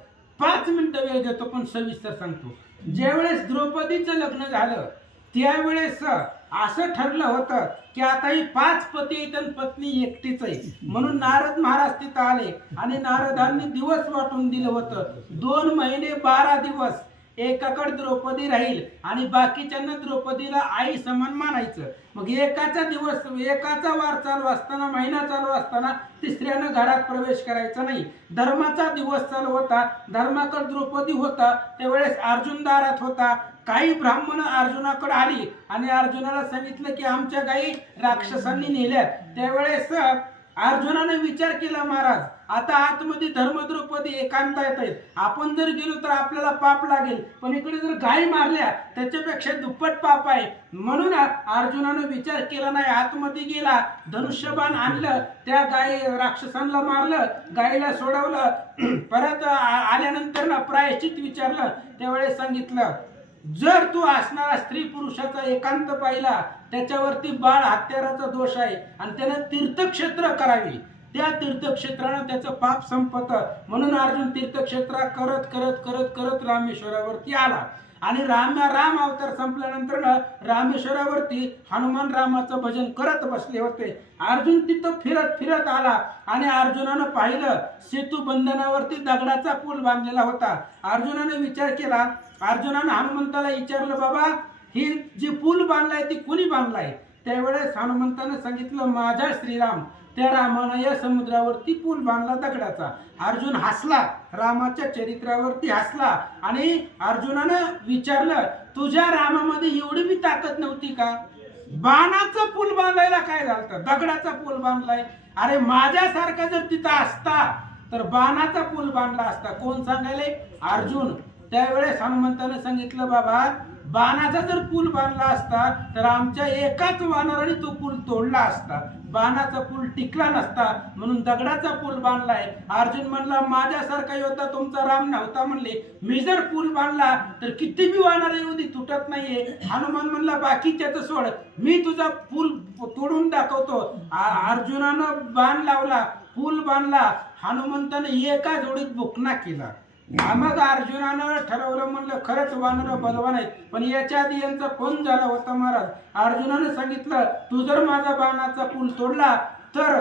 5 मिनिटं वेळ देतो पण सविस्तर सांगतो. ज्या वेळेस द्रौपदीचं लग्न झालं त्यावेळेस असं ठरलं होतं की आता ही 5 पती आहेत आणि पत्नी एकटीच आहे, म्हणून नारद महाराज तिथं आले आणि नारदांनी दिवस वाटून दिलं होतं. 2 महिने 12 दिवस एकाकडे द्रौपदी राहील आणि बाकीच्यांना द्रौपदीला आई समान मानायचं. मग एकाचा वार चालू असताना, महिना चालू असताना तिसऱ्यानं घरात प्रवेश करायचा नाही. धर्माचा दिवस चालू होता, धर्माकडे द्रौपदी होता, त्यावेळेस अर्जुन दारात होता. काही ब्राह्मण अर्जुनाकडे आली आणि अर्जुनाला सांगितलं की आमच्या गायी राक्षसांनी नेल्यात. त्यावेळेस अर्जुनाने विचार केला, महाराज आता आतमध्ये धर्मद्रौपदी एकांतात आहेत, आपण जर गेलो तर आपल्याला पाप लागेल, पण इकडे जर गायी मारल्या त्याच्यापेक्षा दुप्पट पाप आहे. म्हणून अर्जुनाने विचार केला नाही, आतमध्ये गेला, धनुष्यबाण आणलं, त्या गायी राक्षसांना मारलं, गायीला सोडवलं. परत आल्यानंतर ना प्रायश्चित विचारलं. त्यावेळेस सांगितलं जर तू असणारा स्त्री पुरुषाचा एकांत पाहिला त्याच्यावरती बाळ हत्याराचा दोष आहे आणि त्यानं तीर्थक्षेत्र करावी, त्या तीर्थक्षेत्रानं त्याचं पाप संपत. म्हणून अर्जुन तीर्थक्षेत्र करत करत करत करत रामेश्वरावरती आला आणि राम अवतार संपल्यानंतर रामेश्वरावरती हनुमान रामाचं भजन करत बसले होते. अर्जुन तिथं फिरत फिरत आला आणि अर्जुनानं पाहिलं सेतू बंधनावरती दगडाचा पूल बांधलेला होता. अर्जुनाने विचार केला, अर्जुनानं हनुमंताला विचारलं बाबा ही जी पूल बांधलाय ती कुणी बांधलाय? त्यावेळेस हनुमंतानं सांगितलं माझा श्रीराम, त्या रामानं या समुद्रावरती पूल बांधला दगडाचा. अर्जुन हसला, रामाच्या चरित्रावरती हसला आणि अर्जुनानं विचारलं तुझ्या रामामध्ये एवढी बी ताकद नव्हती का? बाणाचा पूल बांधायला काय झालं? दगडाचा पूल बांधलाय. अरे माझ्यासारखा जर तिथं असता तर बाणाचा पूल बांधला असता. कोण सांगायले? अर्जुन. त्यावेळेस हनुमंतानं सांगितलं बाबा बाणाचा जर पूल बांधला असता तर आमच्या एकाच वानराने तो पूल तोडला असता, बाणाचा पूल टिकला नसता, म्हणून दगडाचा पूल बांधलाय. अर्जुन म्हणला माझ्यासारखा योद्धा तुमचा राम नव्हता म्हणले, मी जर पूल बांधला तर किती बी वानर येऊ दे तुटत नाहीये. हनुमान म्हणला बाकीच्याच सोड, मी तुझा पूल तोडून दाखवतो. अर्जुनानं बाण लावला, पूल बांधला. हनुमंतानं एका जोडीत बुकना केला. मग अर्जुनानं ठरवलं, म्हणलं खरंच वानर बलवान आहेत, पण याच्या आधी यांचा फोन झाला होता महाराज. अर्जुनानं सांगितलं तू जर माझा बाणाचा पूल तोडला तर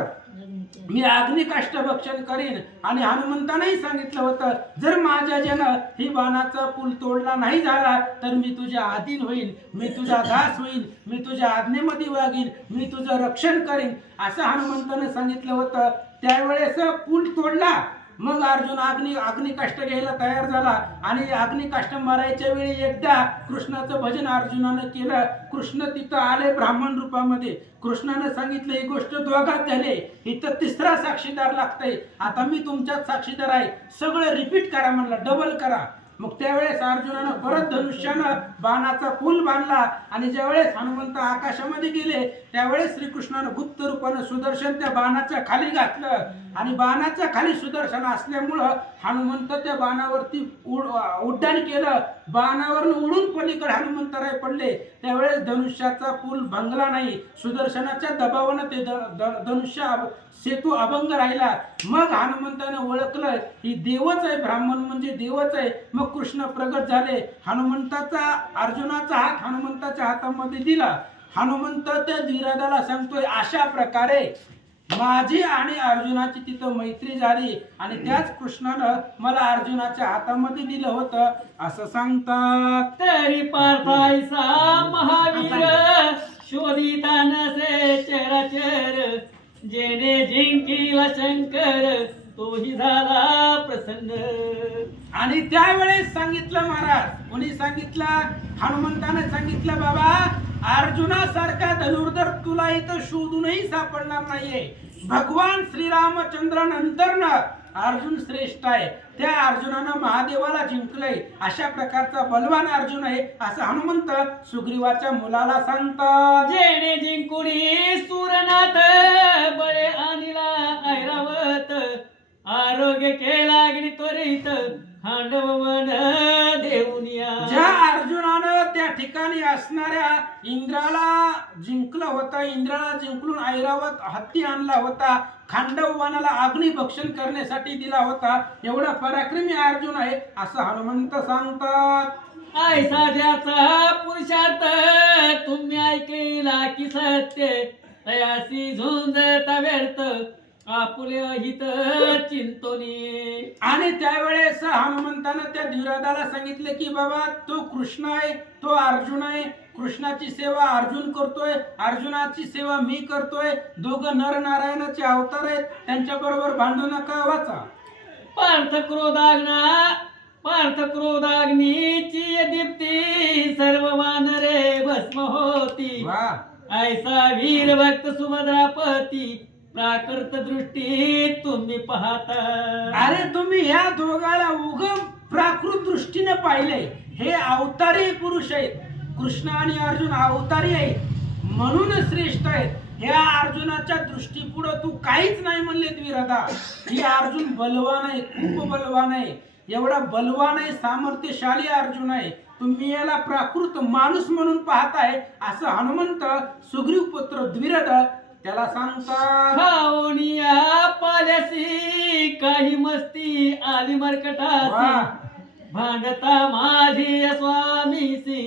मी अग्निकाष्ट भक्षण करीन. आणि हनुमंतानंही सांगितलं होतं जर माझ्याच्यानं ही बाणाचा पूल तोडला नाही झाला तर मी तुझ्या अधीन होईल, मी तुझा दास होईल, मी तुझ्या आज्ञेमध्ये वागीन, मी तुझं रक्षण करीन असं हनुमंतानं सांगितलं होतं. त्यावेळेस पूल तोडला. मग अर्जुन अग्निकाष्ट घ्यायला तयार झाला आणि अग्निकाष्ट मारायच्या वेळी एकदा कृष्णाचं भजन अर्जुनानं केलं. कृष्ण तिथं आले ब्राह्मण रूपामध्ये. कृष्णानं सांगितलं ही गोष्ट दोघात झाली, इथं तिसरा साक्षीदार लागतंय, आता मी तुमच्यात साक्षीदार आहे, सगळं रिपीट करा म्हणलं, डबल करा. मग त्यावेळेस अर्जुनानं परत धनुष्यानं बाणाचा पूल बांधला आणि ज्यावेळेस हनुमंत आकाशामध्ये गेले त्यावेळेस श्रीकृष्णानं गुप्त रूपानं सुदर्शन त्या बाणाच्या खाली घातलं आणि बाणाच्या खाली सुदर्शन असल्यामुळं हनुमंत त्या बाणावरती उड्डाण केलं. बाणावरून उडून पलीकडे हनुमंतराय पडले. त्यावेळेस धनुष्याचा पूल भंगला नाही, सुदर्शनाच्या दबावानं ते धनुष्य सेतू अभंग राहिला. मग हनुमंतानं ओळखलं ही देवच आहे, ब्राह्मण म्हणजे देवच आहे. मग कृष्ण प्रगट झाले. हनुमंताचा अर्जुनाचा हात हनुमंताच्या हातामध्ये दिला. हनुमंत त्या धीरदाला सांगतोय अशा प्रकारे माझी आणि अर्जुनाची तिथं मैत्री झाली आणि त्याच कृष्णानं मला अर्जुनाच्या हातामध्ये दिलं होतं असं सांगतात. तरी पार्थायचा महावीर शोधिता नसे चराचर, जेने जिंकिला शंकर तोही झाला प्रसन्न. आणि त्यावेळेस सांगितलं महाराज, कोणी सांगितलं? हनुमंताने सांगितलं बाबा अर्जुनासारखा धनुर्धर तुला इथं शोधूनही सापडणार नाहीये. भगवान श्रीरामचंद्रानंतर अर्जुन श्रेष्ठ आहे, त्या अर्जुनानं महादेवाला जिंकलंय, अशा प्रकारचा बलवान अर्जुन आहे असं हनुमंत सुग्रीवाच्या मुलाला सांगतात. जेणे जिंकुणी सुरनाथ बळे आणिला ऐरावत आरोग्य केला अग्नी त्वरित हांडववन देऊनिया. ज्या अर्जुनानं त्या ठिकाणी असणाऱ्या इंद्राला जिंकलं होतं, इंद्राला जिंकून ऐरावत हत्ती आणला होता, खांडव वनाला अग्नी भक्षण करण्यासाठी दिला होता, एवढा पराक्रमी अर्जुन आहे असं हनुमंत सांगतात. ऐसा ज्याचा पुरुषार्थ तुम्ही ऐकला की सत्य तयासी झुंजता व्यर्थ आपुले हित चिंतोनी. आणि त्यावेळेस हनुमंतानं त्या धीरदाला सांगितले की बाबा तो कृष्ण आहे, तो अर्जुन आहे, कृष्णाची सेवा अर्जुन करतोय, अर्जुनाची सेवा मी करतोय, दोघं नर नारायणाचे अवतार आहेत, त्यांच्या बरोबर भांडू नका, वाचा. पार्थ क्रोधाग्नीची दीप्ती सर्व वानरे भस्म होती. वा. ऐसा वीर भक्त सुभद्रापती प्राकृत दृष्टी तुम्ही पाहता. अरे तुम्ही ह्या दोघाला उगम प्राकृत दृष्टीने पाहिले, हे अवतारी पुरुष आहेत, कृष्ण आणि अर्जुन अवतारी आहेत म्हणून श्रेष्ठ आहेत. ह्या अर्जुनाच्या दृष्टीपुढे तू काहीच नाही म्हणले विरदा. ही अर्जुन बलवान आहे, खूप बलवान आहे, एवढा बलवान आहे, सामर्थ्यशाली अर्जुन आहे, तुम्ही याला प्राकृत माणूस म्हणून पाहताय असं हनुमंत सुग्रीव पुत्र द्विरद त्याला सांगतात. खाओनिया पाल्यासी काही मस्ती आली मरकटासी भांडता माझी स्वामीसी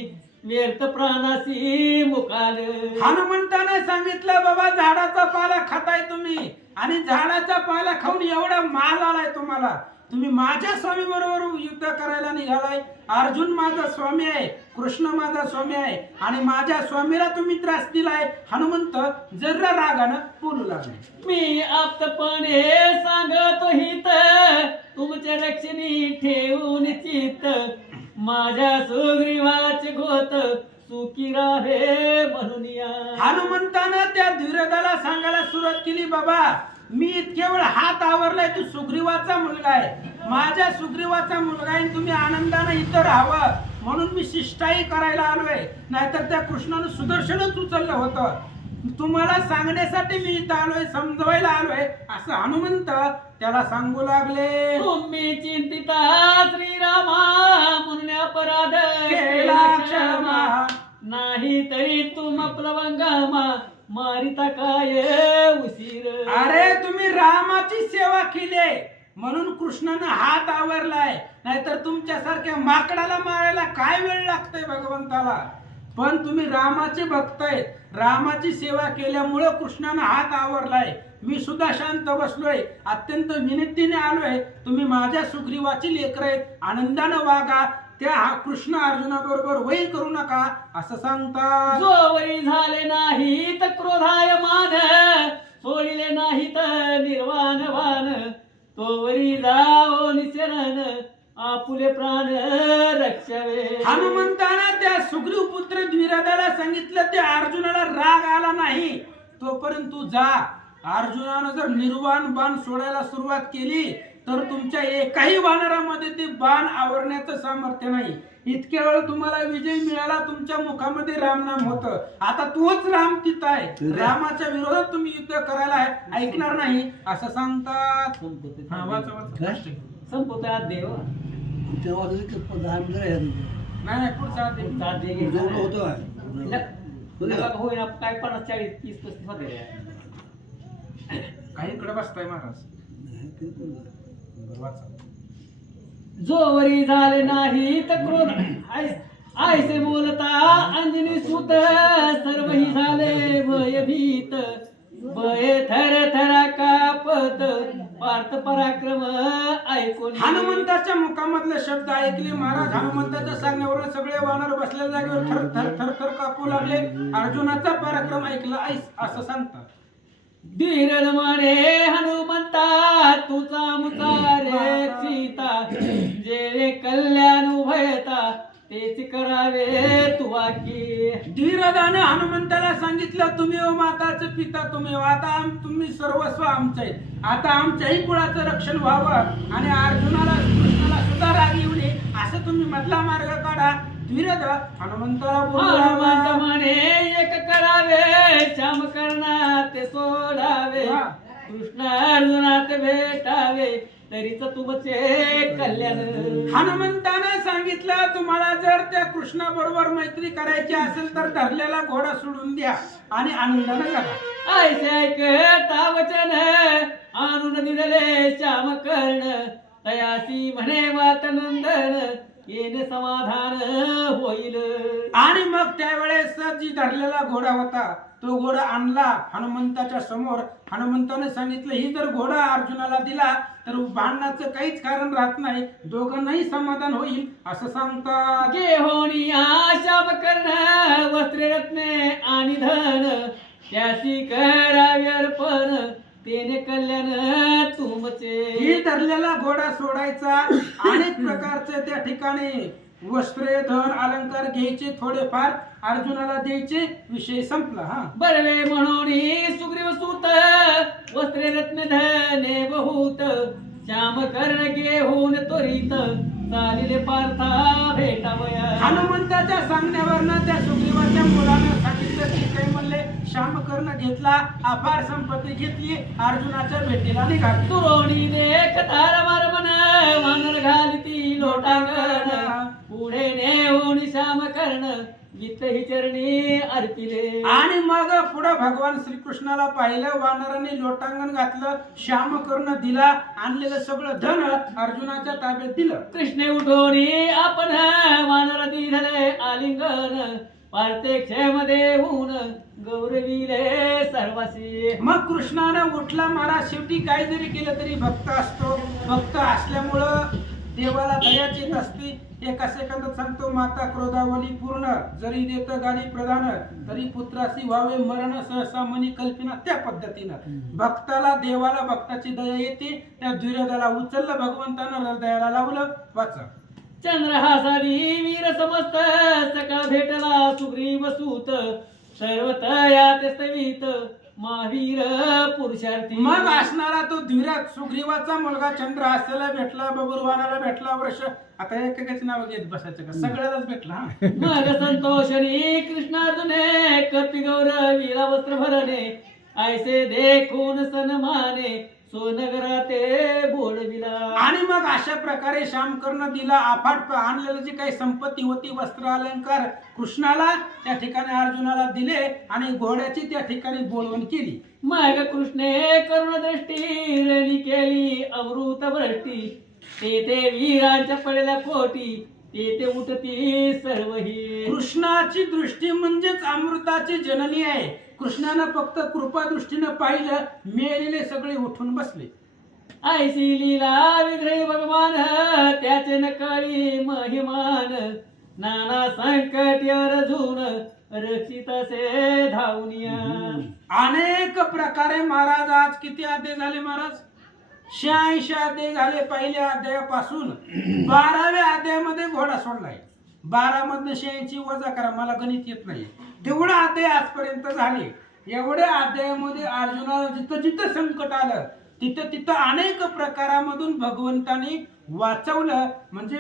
व्यर्थ प्राणासी मुकाल. हनुमंताने सांगितलं बाबा झाडाचा पाला खाताय तुम्ही आणि झाडाचा पाला खाऊन एवढा माल आलाय तुम्हाला, तुम्ही माझ्या स्वामी बरोबर युद्ध करायला निघालाय. अर्जुन माझा स्वामी आहे, कृष्ण माझा स्वामी आहे आणि माझ्या स्वामीला तुम्ही त्रास दिलाय. हनुमंत जरा रागानं बोलू लागले. मी आप्तपणे सांगतो हित तुमच्या रक्षणी ठेवून चित्त माझ्या सुग्रीवाचे गोत सुखी राहे म्हणून या. हनुमंतानं त्या धीरदाला सांगायला सुरुवात केली, बाबा मी केवळ हात आवरलाय, तू सुग्रीवाचा मुलगा आहे, माझ्या सुग्रीवाचा मुलगा आहे, तुम्ही आनंदानं इथं राहावं म्हणून मी शिष्टाई करायला आलोय, नाहीतर त्या कृष्णानं सुदर्शनच उचललं होतं. तुम्हाला सांगण्यासाठी मी इथं आलोय, समजवायला आलोय असं हनुमंत त्याला सांगू लागले. तुम्ही चिंतिता श्रीरामा म्हणून अपराध केला क्षमा नाही तरी तुम प्लवंगमा मारिता काय उशीर. अरे तुम्ही रामाची सेवा केली म्हणून कृष्णानं हात आवरलाय, नाहीतर तुमच्यासारख्या माकडाला मारायला काय वेळ लागतोय भगवंताला. पण तुम्ही रामाचे भक्त आहेत, रामाची सेवा केल्यामुळे कृष्णानं हात आवरलाय. मी सुद्धा शांत बसलोय, अत्यंत विनंतीने आलोय, तुम्ही माझ्या सुग्रीवाची लेकरं आहेत, आनंदानं वागा, त्या कृष्ण अर्जुना बरोबर वैर करू नका असं सांगतात. जोवरी झाले नाही तर क्रोधाय मान सोडिले नाही तर निर्वाण वान तोवरी जाओ निशरण आपुले प्राण रक्षावे. हनुमंतानं त्या सुग्रीव पुत्र द्विरदाला सांगितलं, त्या अर्जुनाला राग आला नाही तोपर्यंत तू जा. अर्जुनानं जर निर्वाण बाण सोडायला सुरुवात केली तर तुमच्या एकाही वानरामध्ये ते बाण आवरण्याचं सामर्थ्य नाही. इतक्या वेळ तुम्हाला विजय मिळाला, तुमच्या मुखामध्ये रामनाम होतं, आता तोच राम तिथं आहे, रामाच्या विरोधात तुम्ही युद्ध करायला ऐकणार नाही असं सांगतात. संपवता देव नाही पुढचा होईना काय 50 40 30 35 होते काही इकडे बसताय महाराज. जोवरी झाले नाही तर क्रोध आयसे बोलता अंजनी सुत सर्वही झाले भयभीत भय थर थरा कापत पार्थ पराक्रम ऐकून. हनुमंताच्या मुखामधले शब्द ऐकले महाराज. हनुमंताच्या सांगण्यावरून सगळे वानर बसलेल्या जागेवर थर थर थर थर कापू लागले. अर्जुनाचा पराक्रम ऐकला असं सांगतात. धीरल म्हणे हनुमंता तुझा मुतारे सीता जे कल्याण उभयता तेच करावे तुवा की. धीरदाने हनुमंताला सांगितलं, तुम्ही हो माताचे पिता, तुम्ही हो. आता तुम्ही सर्वस्व आमचं आहे. आता आमच्याही कुळाचं रक्षण व्हावं आणि अर्जुनाला कृष्णाला सुद्धा राग येऊ नये असं तुम्ही मधला मार्ग काढा. धीरद हनुमंताला हनुमंत बोलला, म्हणे एक करावे श्याम करणात सोडावे. हा. कृष्ण अर्जुनात भेटावे तरीच तुमचे कल्याण. हनुमंताने सांगितलं, तुम्हाला जर त्या कृष्णा बरोबर मैत्री करायची असेल तर धरलेला घोडा सोडून द्या आणि आनंदाने जगा. ऐसे ऐकता वचन आणून दिले श्याम कर्ण. तयासी म्हणे वात नंदन येणे समाधान होईल. आणि मग त्यावेळेस जी धरलेला घोडा होता तो घोडा आणला हनुमंताच्या समोर. हनुमंताने सांगितलं, ही जर घोडा अर्जुनाला दिला तर भांडणाचं काहीच कारण राहत नाही, दोघांनाही समाधान होईल असं सांगतात. गे होणी श्याम कर्ण वस्त्रे रत्ने आणि धन. त्याशी करावे अर्पण तेने कल्याण तुमचे. ही धरलेला घोडा सोडायचा, अनेक प्रकारचे त्या ठिकाणी वस्त्रे धन अलंकार घ्यायचे, थोडेफार अर्जुनाला द्यायचे, विषय संपला. हा बरवे म्हणून सुग्रीव सूत वस्त्रे रत्न धने बहुत. श्याम कर्ण घेऊन त्वरित चालिले पार्था भेटावया. हनुमंताच्या सांगण्यावरनं त्या सुग्रीवाच्या मुलानं सांगितलं की काही म्हणले, श्यामकर्ण घेतला, अपार संपत्ती घेतली, अर्जुनाच्या भेटीला निघाला. तुरोणी देख तार मारमन वानर घालती लोटांगण. पुढे नेऊन श्याम कर्ण गीत ही चरणी अर्पिले. आणि मग पुढे भगवान श्रीकृष्णाला पाहिलं, वानराने लोटांगण घातलं, श्यामकर्ण दिला, आणलेलं सगळं धन अर्जुनाच्या ताब्यात दिलं. कृष्ण उठोनी आपण वानर दिले आलिंगन. पार्थे क्षेम देऊन गौरविले सर्वासी. मग कृष्णानं उठला महाराज. शेवटी काय जरी केलं तरी भक्त असतो. भक्त असल्यामुळं देवाला दयाच येत असते. एका सेकंदात सांगतो, माता क्रोधावली पूर्ण, जरी देत गाली प्रधान, तरी पुत्रासी व्हावे मरण सहसा मनी कल्पना. त्या पद्धतीनं भक्ताला देवाला भक्ताची दया येते. त्या दुर्योधनाला उचललं भगवंतानं, हृदयाला लावलं. वाचा. चंद्रहासारी वीर समस्त सकाळ भेटला सुग्रीव सूत. सर्वतया ते स्थवित महावीर पुरुषार्थी. मग असणारा तो धीरज सुग्रीवाचा मुलगा चंद्रहासाला भेटला, बबुरवानाला भेटला. वर्ष आता एकेकाचे नाव घेत बसायचं का, सगळ्यालाच भेटला. मग संतोषणी कृष्णार्जुने कपी गौरवीला वस्त्र भरणे. ऐसे देखून सन्माने सोनगरा ते बोलविला. आणि मग अशा प्रकारे श्यामकर्ण दिला. अफाट आणलेलं जी काही संपत्ती होती, वस्त्र अलंकार, कृष्णाला त्या ठिकाणी अर्जुनाला दिले आणि घोड्याची त्या ठिकाणी बोलवण केली. मग कृष्णे करुण दृष्टी रणी केली अमृत भ्रष्टी. तेथे वीरांच्या पडल्या कोटी तेथे उठती सर्वही. कृष्णाची दृष्टी म्हणजेच अमृताची जननी आहे. कृष्णानं फक्त कृपा दृष्टीनं पाहिलं, मेलेले सगळे उठून बसले. ऐसी लीला विग्रही भगवान त्याचे नकळी महिमान. नाना संकट अर्जुन रक्षित असे धावनिया. अनेक प्रकारे महाराज आज किती अध्याय झाले महाराज? 86 अध्याय झाले. पहिल्या अध्यायापासून 12व्या अध्यायामध्ये घोडा सोडलाय. 12 मधनं 86 वजा करा, मला गणित येत नाही. तेवढा अध्याय आजपर्यंत झाले. एवढ्या अध्यायामध्ये अर्जुनाला जिथं जिथं संकट आलं तिथं तिथं अनेक प्रकारामधून भगवंताने वाचवलं. म्हणजे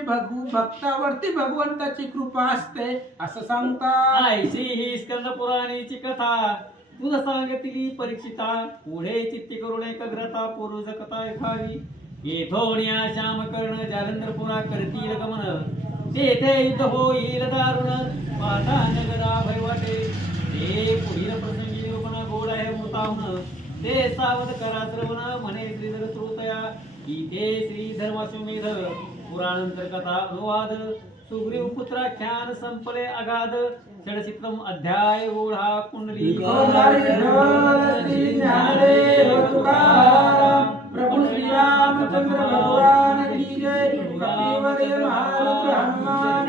भक्तावरती भगवंताची कृपा असते असं सांगतात. ऐशी ही स्कंद पुराणीची कथा तुझ सांगतली परीक्षिता. पुढे चित्ती करून एकाग्रता पुरुष कथा एखावी. येथोण्या श्याम कर्ण जालंधरपुरा करतील गमन. तेथे युद्ध होईल दारुण पाटा नगरा भयवाटे. ते पुढील प्रसंगी निरूपण गोड आहे मृताहून. ते सावध करा श्रवण म्हणे श्रीधर श्रोतया. इथे श्री धर्माश्वमेध पुराणांतर कथा अनुवाद. सुग्रीव पुत्राख्यान संपले अगाध. षडचित्रम अध्याय ओढा कुंडली. प्रभु श्री रामचंद्र भगवान की जय. हनुमान